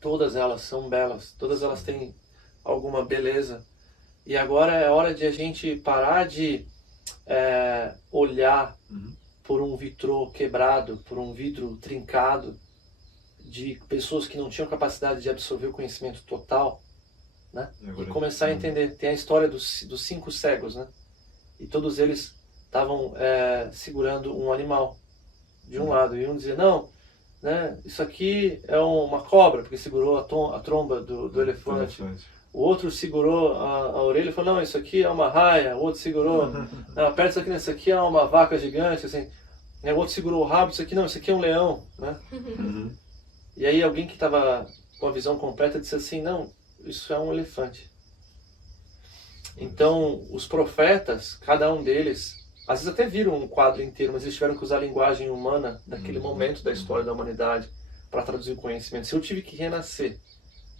todas elas são belas, todas elas têm alguma beleza. E agora é hora de a gente parar de olhar por um vitrô quebrado, por um vidro trincado, de pessoas que não tinham capacidade de absorver o conhecimento total, né? E começar a entender. Tem a história dos 5 cegos, né? E todos eles estavam segurando um animal de um lado, e um dizia, não, né, isso aqui é uma cobra, porque segurou a tromba do elefante. O outro segurou a orelha e falou, não, isso aqui é uma raia. O outro segurou, não, perto disso aqui, isso aqui é uma vaca gigante, assim. O outro segurou o rabo, isso aqui não, isso aqui é um leão, né? E aí alguém que estava com a visão completa disse assim, não, isso é um elefante. Então, os profetas, cada um deles, às vezes até viram um quadro inteiro, mas eles tiveram que usar a linguagem humana daquele momento da história da humanidade para traduzir o conhecimento. Se eu tive que renascer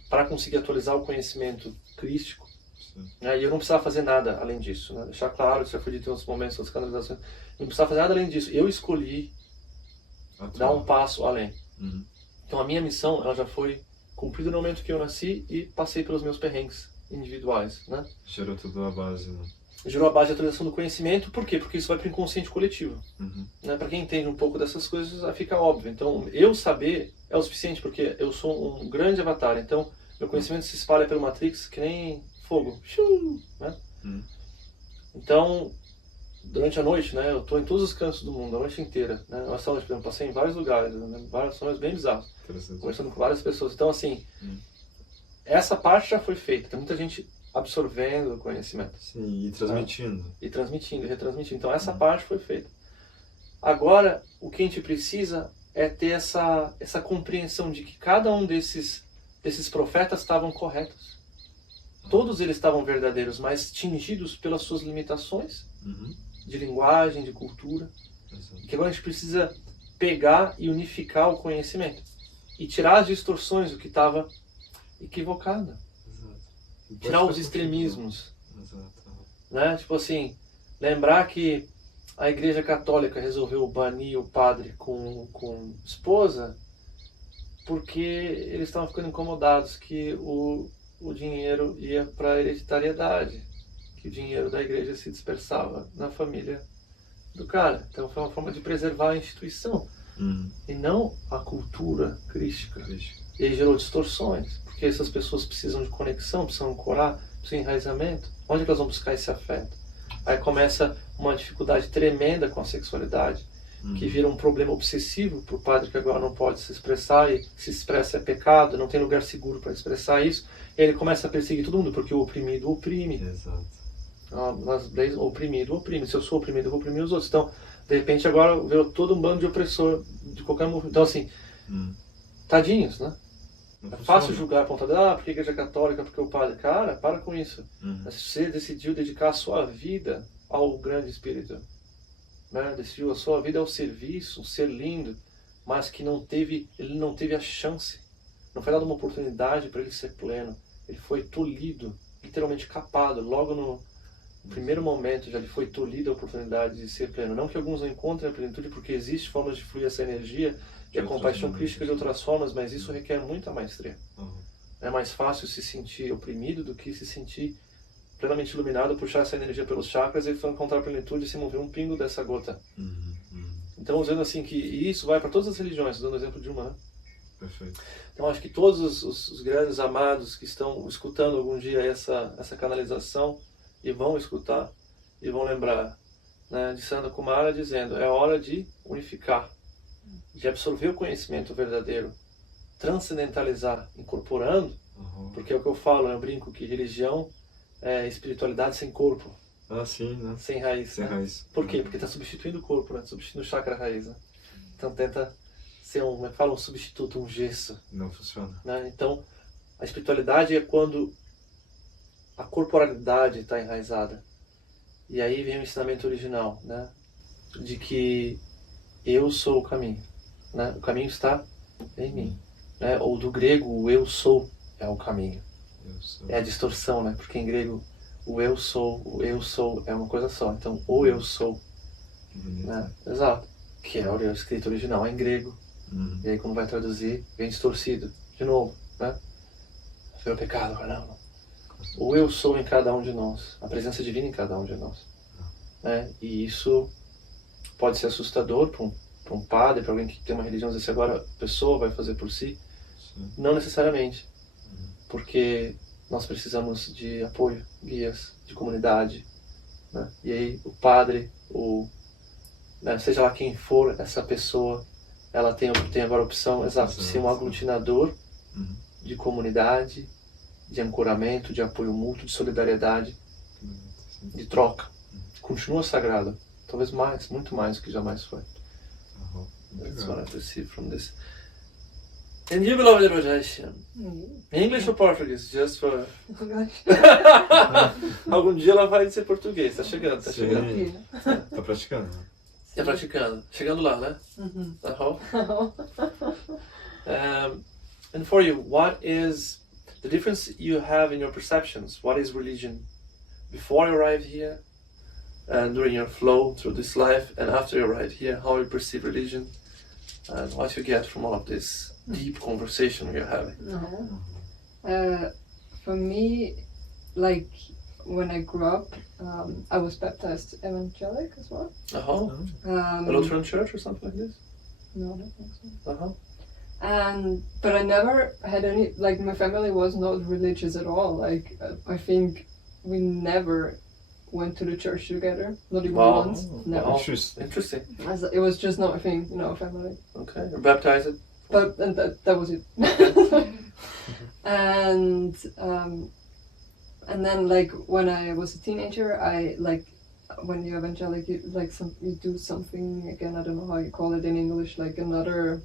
para conseguir atualizar o conhecimento crístico, né, e eu não precisava fazer nada além disso, né, deixar claro, isso já foi dito em outros momentos, outras canalizações, eu não precisava fazer nada além disso, eu escolhi dar um passo além. Então a minha missão, ela já foi cumprida no momento que eu nasci e passei pelos meus perrengues individuais, né? Gerou tudo a base, né? Gerou a base de atualização do conhecimento, por quê? Porque isso vai para o inconsciente coletivo. Né? Para quem entende um pouco dessas coisas, fica óbvio. Então, eu saber é o suficiente, porque eu sou um grande avatar. Então, meu conhecimento se espalha pelo Matrix que nem fogo. Né? Então, durante a noite, né, eu estou em todos os cantos do mundo, a noite inteira. Né? Nossa, por exemplo, passei em vários lugares, né? Vários sonhos bem bizarros. Conversando com várias pessoas. Então, assim, essa parte já foi feita. Tem muita gente absorvendo o conhecimento. Sim, e transmitindo. E transmitindo, e retransmitindo. Então essa parte foi feita. Agora, o que a gente precisa é ter essa compreensão de que cada um desses profetas estavam corretos. Todos eles estavam verdadeiros, mas tingidos pelas suas limitações de linguagem, de cultura. E que agora a gente precisa pegar e unificar o conhecimento. E tirar as distorções do que estava equivocado. Tirar os extremismos, né? Tipo assim, lembrar que a Igreja Católica resolveu banir o padre com esposa porque eles estavam ficando incomodados que o dinheiro ia para a hereditariedade, que o dinheiro da igreja se dispersava na família do cara. Então foi uma forma de preservar a instituição e não a cultura crística. E aí gerou distorções. Porque essas pessoas precisam de conexão, precisam ancorar, precisam de enraizamento. Onde é que elas vão buscar esse afeto? Aí começa uma dificuldade tremenda com a sexualidade. que vira um problema obsessivo para o padre, que agora não pode se expressar, e se expressa é pecado, não tem lugar seguro para expressar isso, e ele começa a perseguir todo mundo, porque o oprimido oprime. Exato. Nas leis, o oprimido oprime. Se eu sou oprimido, eu vou oprimir os outros. Então, de repente, agora veio todo um bando de opressor de qualquer movimento. Então, assim, tadinhos, né? É fácil julgar a ponta dela, porque a igreja católica, porque o padre. Cara, para com isso. Você decidiu dedicar a sua vida ao grande espírito. Né? Decidiu a sua vida ao serviço, um ser lindo, mas que ele não teve a chance. Não foi dada uma oportunidade para ele ser pleno. Ele foi tolhido, literalmente capado. Logo no primeiro momento já lhe foi tolhida a oportunidade de ser pleno. Não que alguns não encontrem a plenitude, porque existem formas de fluir essa energia e a compaixão crística de outras formas, mas isso requer muita maestria. É mais fácil se sentir oprimido do que se sentir plenamente iluminado, puxar essa energia pelos chakras e encontrar a plenitude e se mover um pingo dessa gota. Então, usando assim que isso vai para todas as religiões, dando o exemplo de uma, né? Perfeito. Então, acho que todos os grandes amados que estão escutando algum dia essa canalização e vão escutar e vão lembrar, né, de Santa Kumara dizendo: é hora de unificar, de absorver o conhecimento verdadeiro, transcendentalizar, incorporando, porque é o que eu falo, eu brinco que religião é espiritualidade sem corpo. Sim, né? Sem raiz. Sem raiz. Por quê? Porque está substituindo o corpo, né? Substituindo o chakra raiz, né? Então tenta ser um substituto, um gesso. Não funciona. Né? Então, a espiritualidade é quando a corporalidade está enraizada. E aí vem o ensinamento original, né? De que eu sou o caminho. Né? O caminho está em mim. Né? Ou do grego, o eu sou é o caminho. É a distorção, né? Porque em grego o eu sou é uma coisa só. Então, o eu sou. Né? Exato. Que é o escrito original, é em grego. E aí, quando vai traduzir, vem distorcido. De novo, né? Foi o pecado, não. O eu sou em cada um de nós. A presença divina em cada um de nós. Né? E isso pode ser assustador para um padre, para alguém que tem uma religião, dizer, agora a pessoa vai fazer por si. Não necessariamente. Porque nós precisamos de apoio, guias, de comunidade. Né? E aí o padre, né, seja lá quem for essa pessoa, ela tem agora a opção, exato, de ser um aglutinador de comunidade, de ancoramento, de apoio mútuo, de solidariedade, de troca. Continua sagrado. Talvez mais, muito mais do que jamais foi. That's what I perceive from this. And you, beloved Rajesham, English or Portuguese? Just for... Algum dia ela vai ser português, tá chegando, tá chegando. Tá praticando. Tá praticando. Chegando lá, né? And for you, what is the difference you have in your perceptions? What is religion before you arrived here, and during your flow through this life, and after you arrived here, how you perceive religion, and what you get from all of this deep conversation we're having? For me, like when I grew up, I was baptized evangelic as well. A Lutheran church or something like this? No, I don't think so. But I never had any, like my family was not religious at all. Like I think we never went to the church together, not even once. Never. Wow. Interesting. It was just not a thing in our family. Okay, you're baptized? And that was it. And then like when I was a teenager, I like when you're evangelic, you do something again. I don't know how you call it in English, like another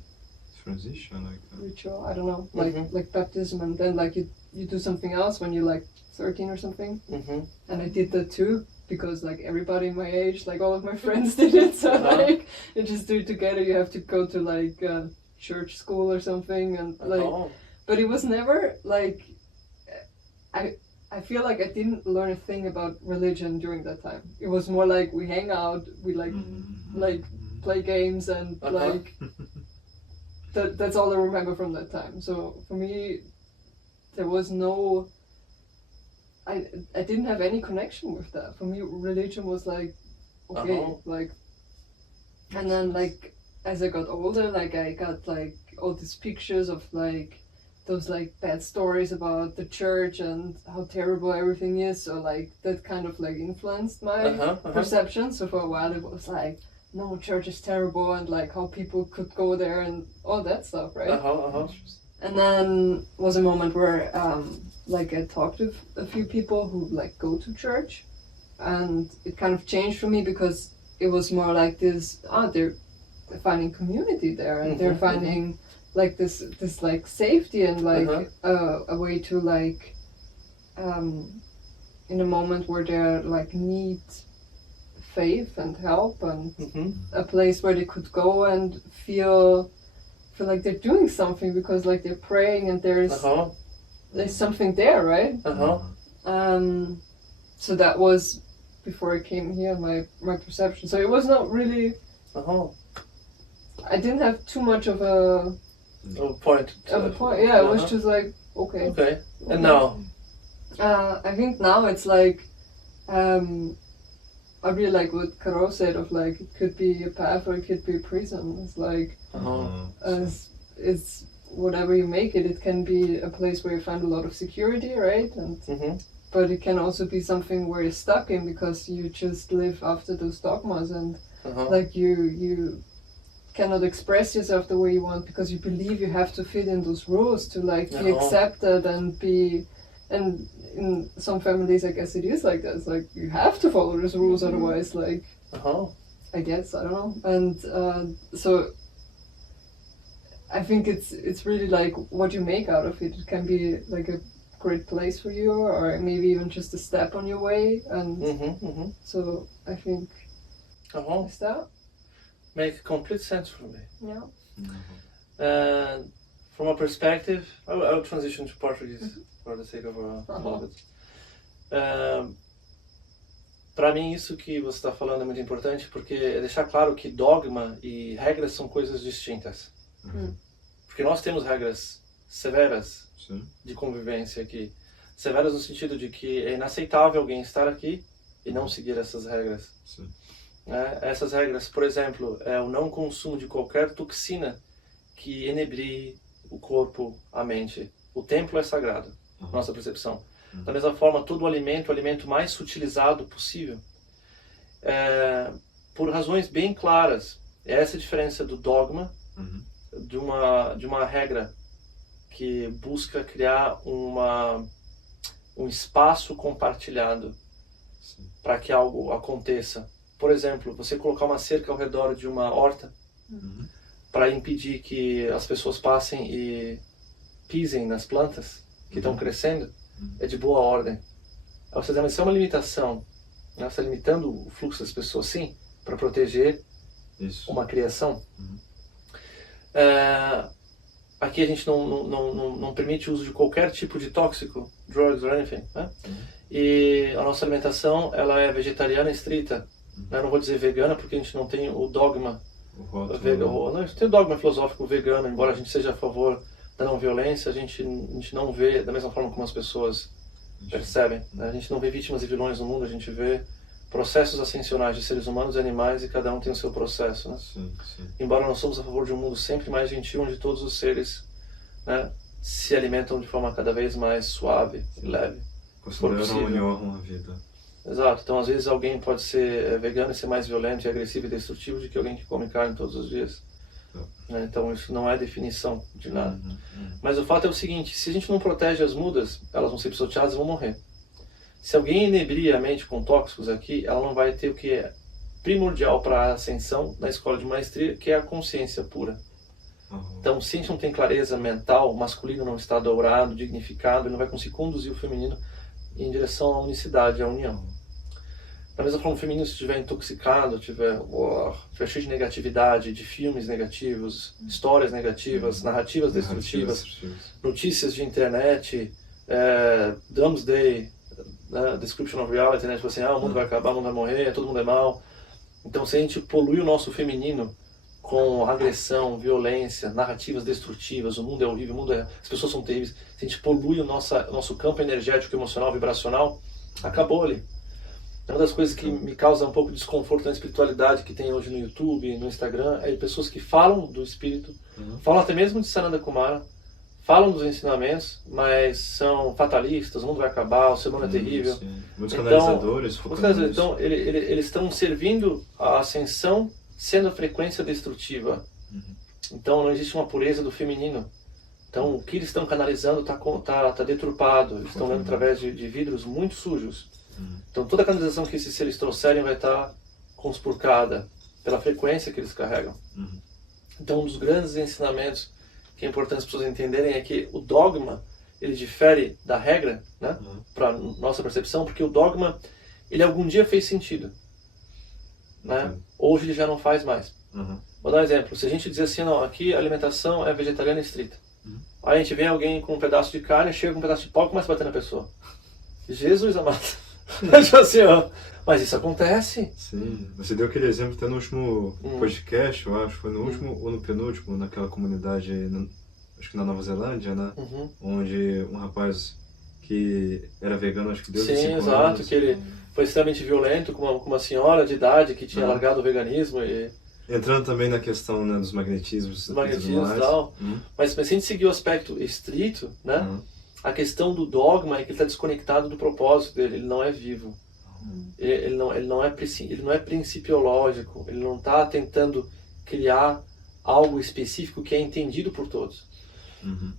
transition, like ritual. I don't know, like baptism, and then like you do something else when you're like 13 or something. And I did that too because like everybody my age, like all of my friends did it. So like you just do it together. You have to go to like church school or something, and like. But it was never like I feel like I didn't learn a thing about religion during that time. It was more like we hang out, we like play games, and like that's all I remember from that time. So for me, there was no. I didn't have any connection with that. For me, religion was like okay, like, and then like as I got older, like I got like all these pictures of like those like bad stories about the church and how terrible everything is, so like that kind of like influenced my perception. So for a while it was like no, church is terrible, and like how people could go there and all that stuff, right? And then was a moment where like I talked with a few people who like go to church, and it kind of changed for me because it was more like this, they're finding community there, and they're finding like this like safety and like a way to like in a moment where they're like need faith and help, and a place where they could go and feel like they're doing something because like they're praying and there's something there, right? So that was before I came here, my perception. So it was not really I didn't have too much of a point. Yeah, it was just like okay. And now I think now it's like I really like what Caro said of like it could be a path or it could be a prison. It's like it's whatever you make it. It can be a place where you find a lot of security, right? And but it can also be something where you're stuck in because you just live after those dogmas and like you cannot express yourself the way you want because you believe you have to fit in those rules to like be accepted and be. And in some families, I guess it is like that. It's like you have to follow those rules, otherwise, like I guess I don't know. And so I think it's really like what you make out of it. It can be like a great place for you, or maybe even just a step on your way. And so I think is that make complete sense for me. Yeah. From a perspective, I'll transition to Portuguese for the sake of a moment. Para mim, isso que você está falando é muito importante porque é deixar claro que dogma e regras são coisas distintas. Porque nós temos regras severas de convivência aqui. Severas no sentido de que é inaceitável alguém estar aqui e não seguir essas regras. Essas regras, por exemplo, é o não consumo de qualquer toxina que inebrie o corpo, a mente. O templo é sagrado, nossa percepção. Da mesma forma, todo o alimento mais sutilizado possível, por razões bem claras. Essa é a diferença do dogma, de uma regra que busca criar um espaço compartilhado para que algo aconteça. Por exemplo, você colocar uma cerca ao redor de uma horta para impedir que as pessoas passem e pisem nas plantas que estão crescendo, é de boa ordem. Isso é uma limitação. Você está limitando o fluxo das pessoas, sim, para proteger uma criação. Aqui a gente não permite o uso de qualquer tipo de tóxico, drugs or anything, né? E a nossa alimentação ela é vegetariana estrita. Eu não vou dizer vegana porque a gente não tem o dogma a gente tem o dogma filosófico vegano, embora a gente seja a favor da não violência, a gente não vê da mesma forma como as pessoas percebem, né? A gente não vê vítimas e vilões no mundo, a gente vê processos ascensionais de seres humanos e animais e cada um tem o seu processo, né? Embora nós somos a favor de um mundo sempre mais gentil, onde todos os seres, né, se alimentam de forma cada vez mais suave e leve. Consideram uma vida. Exato, então às vezes alguém pode ser vegano e ser mais violento e agressivo e destrutivo do que alguém que come carne todos os dias. Então isso não é definição de nada. Mas o fato é o seguinte, se a gente não protege as mudas, elas vão ser pisoteadas e vão morrer. Se alguém inebria a mente com tóxicos aqui, ela não vai ter o que é primordial para a ascensão na escola de maestria, que é a consciência pura. Então se a gente não tem clareza mental, o masculino não está dourado, dignificado, ele não vai conseguir conduzir o feminino em direção à unicidade, à união. Da mesma forma, o feminino se estiver intoxicado, estiver cheio de negatividade, de filmes negativos, histórias negativas, narrativas destrutivas, notícias de internet, Doomsday, Description of Reality, né? Tipo assim, o mundo vai acabar, o mundo vai morrer, todo mundo é mal. Então, se a gente polui o nosso feminino com agressão, violência, narrativas destrutivas, o mundo é horrível, as pessoas são terríveis, se a gente polui o nosso campo energético, emocional, vibracional, acabou ali. Uma das coisas que me causa um pouco de desconforto na espiritualidade que tem hoje no YouTube, no Instagram, é pessoas que falam do espírito, falam até mesmo de Sananda Kumara, falam dos ensinamentos, mas são fatalistas, o mundo vai acabar, o ser humano é terrível. Muitos canalizadores então eles estão servindo a ascensão sendo a frequência destrutiva. Então não existe uma pureza do feminino. Então o que eles estão canalizando tá deturpado. Eles estão lendo através de vidros muito sujos. Então toda a canalização que esses seres trouxerem vai estar conspurcada pela frequência que eles carregam. Então um dos grandes ensinamentos que é importante as pessoas entenderem é que o dogma, ele difere da regra, né, para nossa percepção, porque o dogma, ele algum dia fez sentido, né? Hoje ele já não faz mais. Vou dar um exemplo. Se a gente dizer assim, não, aqui a alimentação é vegetariana estrita. Aí a gente vê alguém com um pedaço de carne, chega com um pedaço de pau e começa a bater na pessoa. Jesus amado. Assim, ó. Mas isso acontece. Sim, você deu aquele exemplo até no último podcast, eu acho, foi no último ou no penúltimo, naquela comunidade, acho que na Nova Zelândia, né? Onde um rapaz que era vegano, acho que deu 5 anos. Sim, exato, que ele foi extremamente violento com uma senhora de idade que tinha largado o veganismo e... Entrando também na questão, né, dos magnetismos e tal. Mas se a gente seguir o aspecto estrito, né? A questão do dogma é que ele está desconectado do propósito dele, ele não é vivo. Ele não é principiológico, ele não está tentando criar algo específico que é entendido por todos.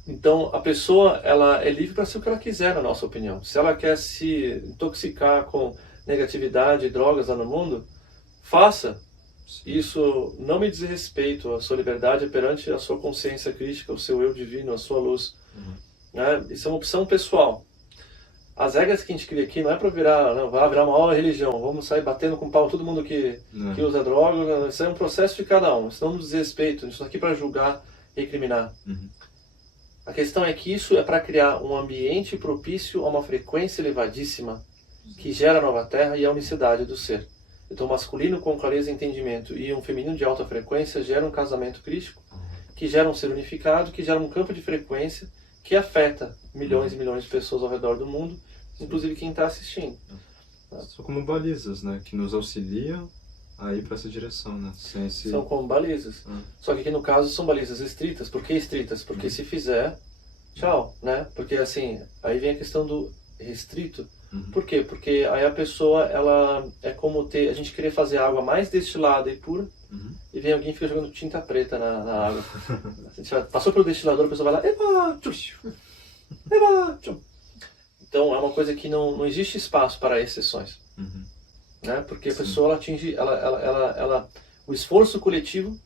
Então a pessoa, ela é livre para ser o que ela quiser, na nossa opinião. Se ela quer se intoxicar com negatividade e drogas lá no mundo, faça. Isso não me diz respeito, a sua liberdade é perante a sua consciência crística, o seu eu divino, a sua luz. Né? Isso é uma opção pessoal. As regras que a gente cria aqui não é para virar uma aula de religião, vamos sair batendo com pau todo mundo que usa droga. Isso é um processo de cada um, isso não nos diz respeito, isso aqui para julgar e recriminar. A questão é que isso é para criar um ambiente propício a uma frequência elevadíssima que gera a nova terra e a unicidade do ser. Então, o masculino com clareza e entendimento e um feminino de alta frequência gera um casamento crístico, que gera um ser unificado, que gera um campo de frequência que afeta milhões e milhões de pessoas ao redor do mundo, inclusive quem está assistindo. São como balizas, né, que nos auxiliam a ir para essa direção, né? São como balizas. Só que aqui no caso são balizas estritas. Por que estritas? Porque se fizer, tchau, né? Porque assim, aí vem a questão do restrito. Por quê? Porque aí a pessoa, ela é como a gente querer fazer água mais destilada e pura, e vem alguém e fica jogando tinta preta na água. Passou pelo destilador, a pessoa vai lá, eba, tchum. Então é uma coisa que não existe espaço para exceções. Né? Porque a pessoa ela atinge, o esforço coletivo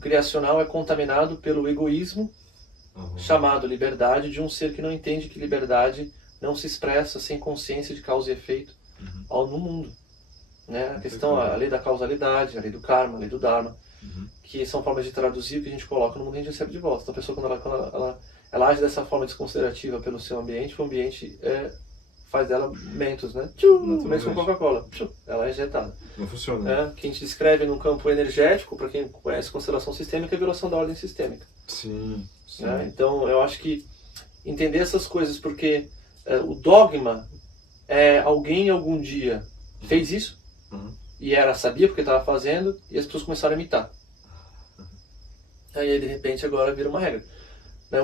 criacional é contaminado pelo egoísmo chamado liberdade de um ser que não entende que liberdade não se expressa sem consciência de causa e efeito no mundo. Né? A questão, a lei da causalidade, a lei do karma, a lei do dharma, que são formas de traduzir o que a gente coloca no mundo e a gente recebe de volta. Então a pessoa, quando ela age dessa forma desconsiderativa pelo seu ambiente, o ambiente faz dela mentos, né? Mesmo com Coca-Cola. Ela é injetada. Não funciona. Que a gente descreve num campo energético, para quem conhece constelação sistêmica, é a violação da ordem sistêmica. Sim. Então eu acho que entender essas coisas, porque o dogma é alguém algum dia fez isso e sabia porque estava fazendo e as pessoas começaram a imitar. Aí de repente agora vira uma regra.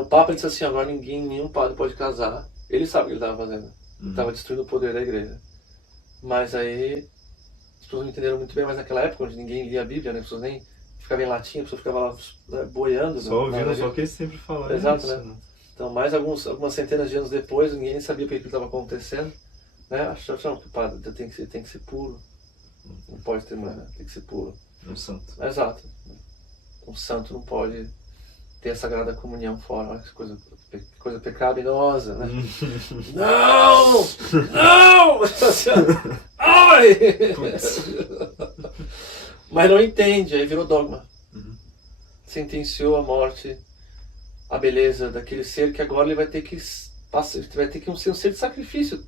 O Papa disse assim, agora nenhum padre pode casar. Ele sabe o que ele estava fazendo. Ele estava destruindo o poder da igreja. Mas aí as pessoas não entenderam muito bem, mas naquela época onde ninguém lia a Bíblia, né, as pessoas nem ficavam em latim, as pessoas ficavam lá boiando. Só ouvindo só o que eles sempre falaram. Exato, né? Então, mais algumas centenas de anos depois, ninguém nem sabia o que estava acontecendo. Né? Acharam que o padre tem que ser puro. Não pode ter mulher, tem que ser puro. Um santo. Exato. Um santo não pode ter a Sagrada Comunhão fora. Olha que coisa pecaminosa, né? Não! Ai! Mas não entende, aí virou dogma. Sentenciou a morte, a beleza daquele ser que agora ele vai ter que ser um ser de sacrifício.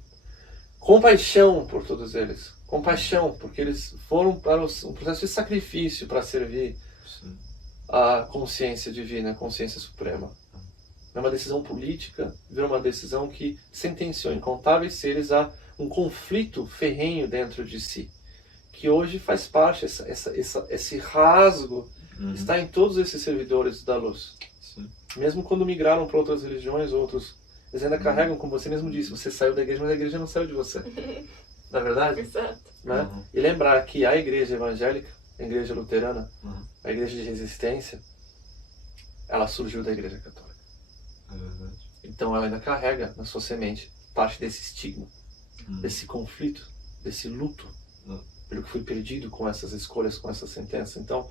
Compaixão por todos eles. Compaixão, porque eles foram para um processo de sacrifício para servir a consciência divina, a consciência suprema. É uma decisão política, virou uma decisão que sentenciou incontáveis seres a um conflito ferrenho dentro de si, que hoje faz parte, esse rasgo está em todos esses servidores da luz. Mesmo quando migraram para outras religiões, eles ainda carregam, como você mesmo disse, você saiu da igreja, mas a igreja não saiu de você. Não é verdade? Exato. Né? E lembrar que a igreja evangélica, a igreja luterana, a igreja de resistência, ela surgiu da igreja católica. É verdade. Então ela ainda carrega na sua semente parte desse estigma, desse conflito, desse luto, pelo que foi perdido com essas escolhas, com essa sentença. Então,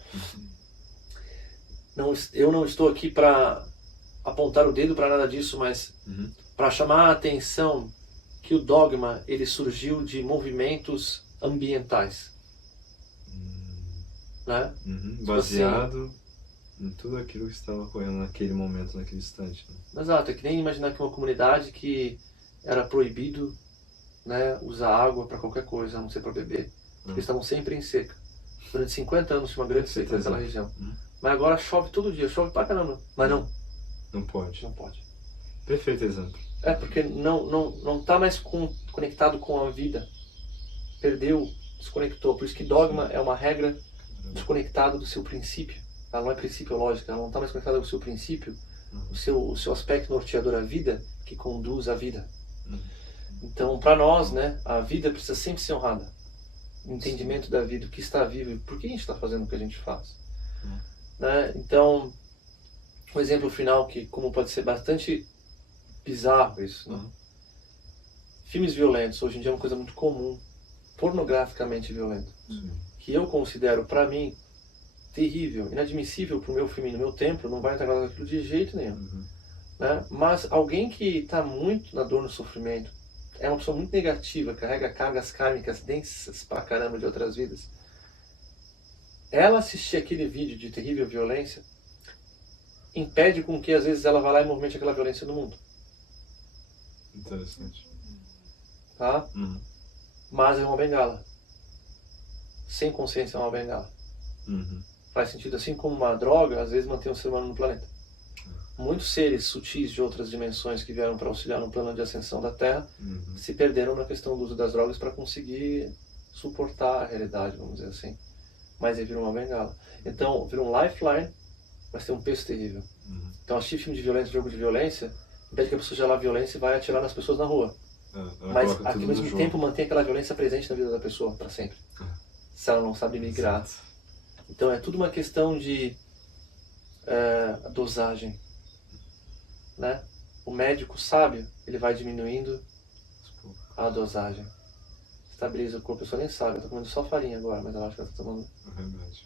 eu não estou aqui para apontar o dedo para nada disso, mas para chamar a atenção que o dogma ele surgiu de movimentos ambientais, né? Baseado em tudo aquilo que estava ocorrendo naquele momento, naquele instante. Né? Exato, é que nem imaginar que uma comunidade que era proibido, né, usar água para qualquer coisa, a não ser para beber, porque estavam sempre em seca. Durante 50 anos tinha uma grande seca naquela região. Mas agora chove todo dia, chove pra caramba, mas não. Não pode. Não pode. Perfeito exemplo. É, porque não tá mais conectado com a vida. Perdeu, desconectou. Por isso que dogma é uma regra desconectada do seu princípio. Ela não é princípio lógica, ela não está mais conectada com o seu princípio, o seu aspecto norteador, a vida que conduz a vida. Então, para nós, né, a vida precisa sempre ser honrada. O entendimento da vida, o que está vivo e por que a gente está fazendo o que a gente faz. Né? Então, um exemplo final que, como pode ser bastante bizarro isso, né? Filmes violentos, hoje em dia é uma coisa muito comum, pornograficamente violento, que eu considero, para mim, terrível, inadmissível para o meu filme no meu templo, não vai entrar naquilo de jeito nenhum. Né? Mas alguém que está muito na dor, no sofrimento, é uma pessoa muito negativa, carrega cargas kármicas densas pra caramba de outras vidas. Ela assistir aquele vídeo de terrível violência impede com que às vezes ela vá lá e movimente aquela violência no mundo. Interessante. Tá? Mas é uma bengala. Sem consciência é uma bengala. Faz sentido, assim como uma droga às vezes mantém o ser humano no planeta. Muitos seres sutis de outras dimensões que vieram para auxiliar no plano de ascensão da Terra se perderam na questão do uso das drogas para conseguir suportar a realidade, vamos dizer assim. Mas aí virou uma bengala. Então, virou um lifeline, mas tem um peso terrível. Então, assistir filme de violência, jogo de violência, impede que a pessoa gelar violência e vai atirar nas pessoas na rua. Mas, ao mesmo tempo, mantém aquela violência presente na vida da pessoa para sempre. Se ela não sabe migrar. Então, é tudo uma questão de dosagem. Né? O médico sábio, ele vai diminuindo a dosagem. Estabiliza o corpo, a pessoa nem sabe, ela está comendo só farinha agora, mas ela acha que ela está tomando remédio.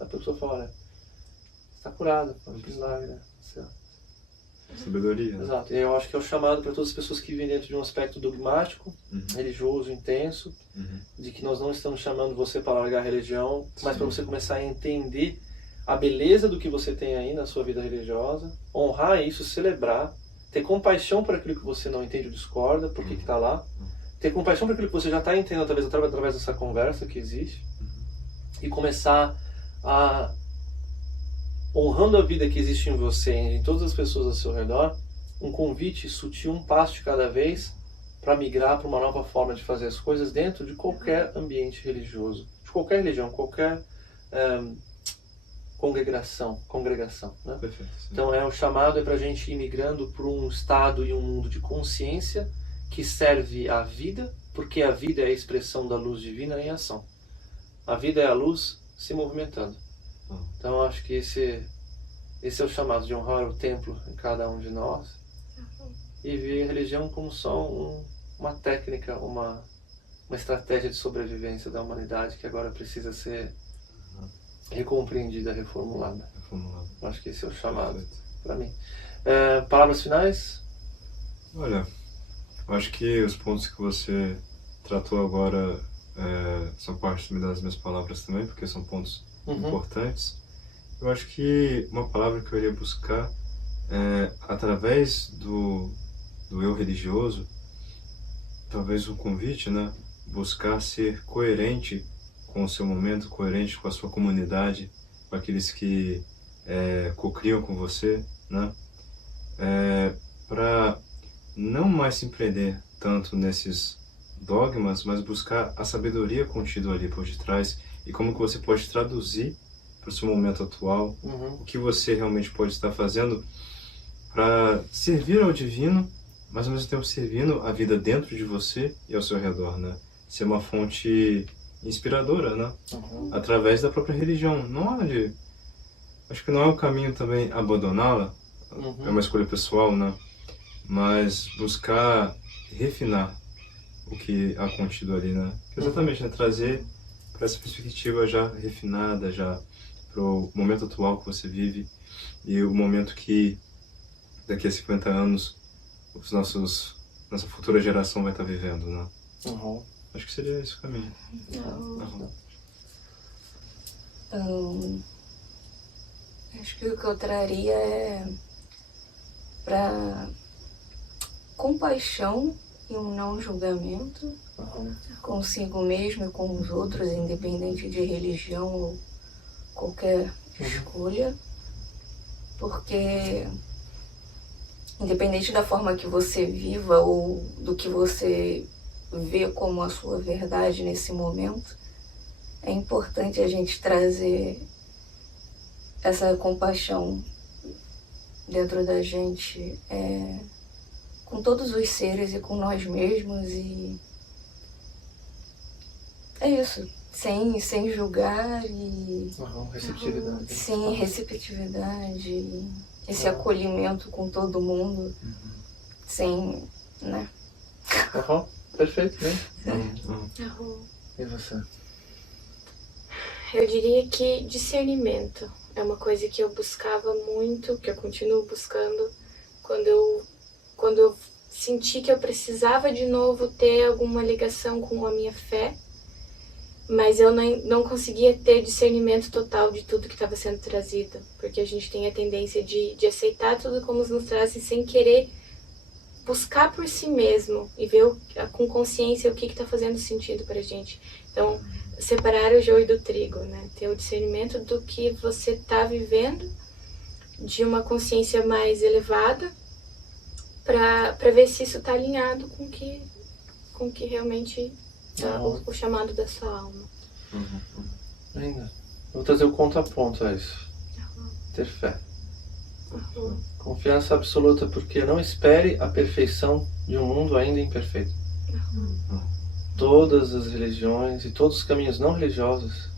A pessoa fala, olha, está curada, foi um milagre, né? Sabedoria. Exato, e eu acho que é o chamado para todas as pessoas que vivem dentro de um aspecto dogmático, religioso, intenso, de que nós não estamos chamando você para largar a religião, mas para você começar a entender a beleza do que você tem aí na sua vida religiosa, honrar isso, celebrar, ter compaixão por aquilo que você não entende ou discorda, por que está lá, ter compaixão por aquilo que você já está entendendo através dessa conversa que existe, e começar a, honrando a vida que existe em você, em todas as pessoas ao seu redor, um convite sutil, um passo de cada vez, para migrar para uma nova forma de fazer as coisas dentro de qualquer ambiente religioso, de qualquer religião, qualquer congregação, né? Perfeito, então o chamado é para a gente ir migrando para um estado e um mundo de consciência que serve à vida, porque a vida é a expressão da luz divina em ação. A vida é a luz se movimentando. Então acho que esse é o chamado de honrar o templo em cada um de nós e ver a religião como só uma técnica, uma estratégia de sobrevivência da humanidade que agora precisa ser recompreendida, reformulada. Acho que esse é o chamado para mim. Palavras finais? Olha, eu acho que os pontos que você tratou agora são parte das minhas palavras também, porque são pontos importantes. Eu acho que uma palavra que eu iria buscar através do eu religioso, talvez um convite, né? Buscar ser coerente com o seu momento, coerente com a sua comunidade, com aqueles que co-criam com você, né? Para não mais se prender tanto nesses dogmas, mas buscar a sabedoria contida ali por detrás e como que você pode traduzir para o seu momento atual, o que você realmente pode estar fazendo para servir ao divino, mas ao mesmo tempo servindo a vida dentro de você e ao seu redor, né? Ser uma fonte inspiradora, né? Através da própria religião. Acho que não é um caminho também abandoná-la, é uma escolha pessoal, né? Mas buscar refinar o que há contido ali, né? Exatamente, né? Trazer para essa perspectiva já refinada, já para o momento atual que você vive e o momento que daqui a 50 anos nossa futura geração vai estar vivendo, né? Acho que seria esse o caminho. Acho que o que eu traria é para compaixão e um não julgamento consigo mesmo e com os outros, independente de religião ou qualquer escolha, porque independente da forma que você viva ou do que você vê como a sua verdade nesse momento, é importante a gente trazer essa compaixão dentro da gente, com todos os seres e com nós mesmos, e é isso, sem julgar e receptividade. Sim, receptividade, esse acolhimento com todo mundo, sem, né? Perfeito, né? E você? Eu diria que discernimento é uma coisa que eu buscava muito, que eu continuo buscando, quando eu senti que eu precisava de novo ter alguma ligação com a minha fé, mas eu não conseguia ter discernimento total de tudo que estava sendo trazido, porque a gente tem a tendência de aceitar tudo como nos trazem sem querer buscar por si mesmo e ver com consciência o que está fazendo sentido para a gente. Então, separar o joio do trigo, né? Ter o discernimento do que você está vivendo, de uma consciência mais elevada, para ver se isso está alinhado com que realmente tá o chamado da sua alma. Ainda. Vou trazer o contraponto a isso. Ter fé. Confiança absoluta, porque não espere a perfeição de um mundo ainda imperfeito. Todas as religiões e todos os caminhos não religiosos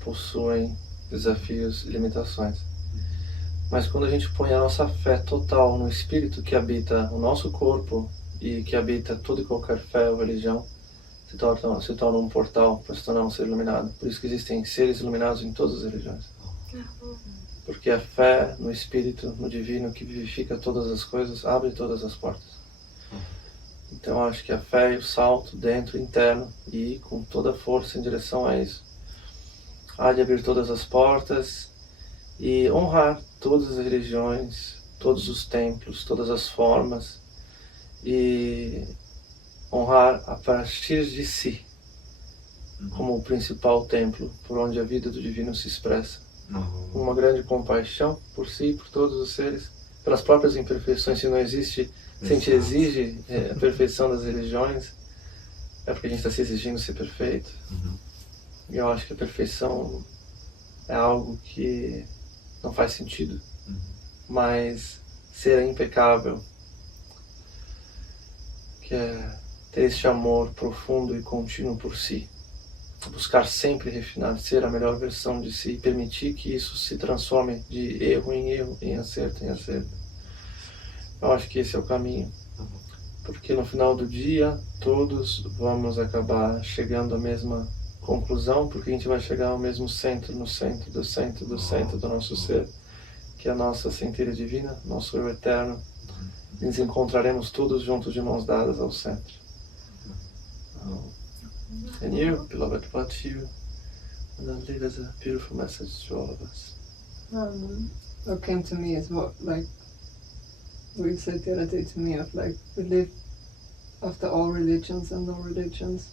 possuem desafios e limitações. Mas quando a gente põe a nossa fé total no Espírito que habita o nosso corpo e que habita toda e qualquer fé ou religião, se torna um portal para se tornar um ser iluminado. Por isso que existem seres iluminados em todas as religiões. Porque a fé no Espírito, no Divino, que vivifica todas as coisas, abre todas as portas. Então eu acho que a fé e o salto dentro, interno, e ir com toda a força em direção a isso, há de abrir todas as portas e honrar todas as religiões, todos os templos, todas as formas, e honrar a partir de si, como o principal templo por onde a vida do Divino se expressa. Uma grande compaixão por si e por todos os seres, pelas próprias imperfeições. Se não existe, se a gente exige a perfeição das religiões, é porque a gente está se exigindo ser perfeito. E eu acho que a perfeição é algo que não faz sentido. Mas ser impecável, que é ter esse amor profundo e contínuo por si, buscar sempre refinar, ser a melhor versão de si e permitir que isso se transforme de erro, em acerto em acerto. Eu acho que esse é o caminho, porque no final do dia todos vamos acabar chegando à mesma conclusão, porque a gente vai chegar ao mesmo centro, no centro do centro do centro do nosso ser, que é a nossa centelha divina, nosso eu eterno, e nos encontraremos todos juntos de mãos dadas ao centro. And you, beloved, what you want to leave as a beautiful message to all of us? What came to me is what you said the other day to me, of we live after all religions and no religions,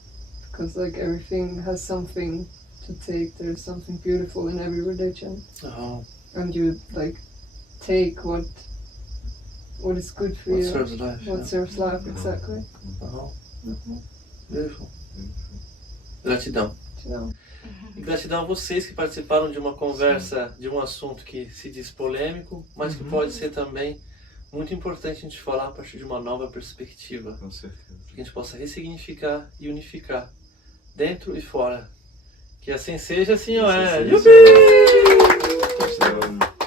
because everything has something to take. There's something beautiful in every religion, and you take what is good for you, serves life, what serves life, exactly. Beautiful. Gratidão. E gratidão a vocês que participaram de uma conversa, de um assunto que se diz polêmico, mas que pode ser também muito importante a gente falar a partir de uma nova perspectiva. Com certeza. Para que a gente possa ressignificar e unificar dentro e fora. Que assim seja, assim, ó. Assim É. seja. Yupi! Tchau.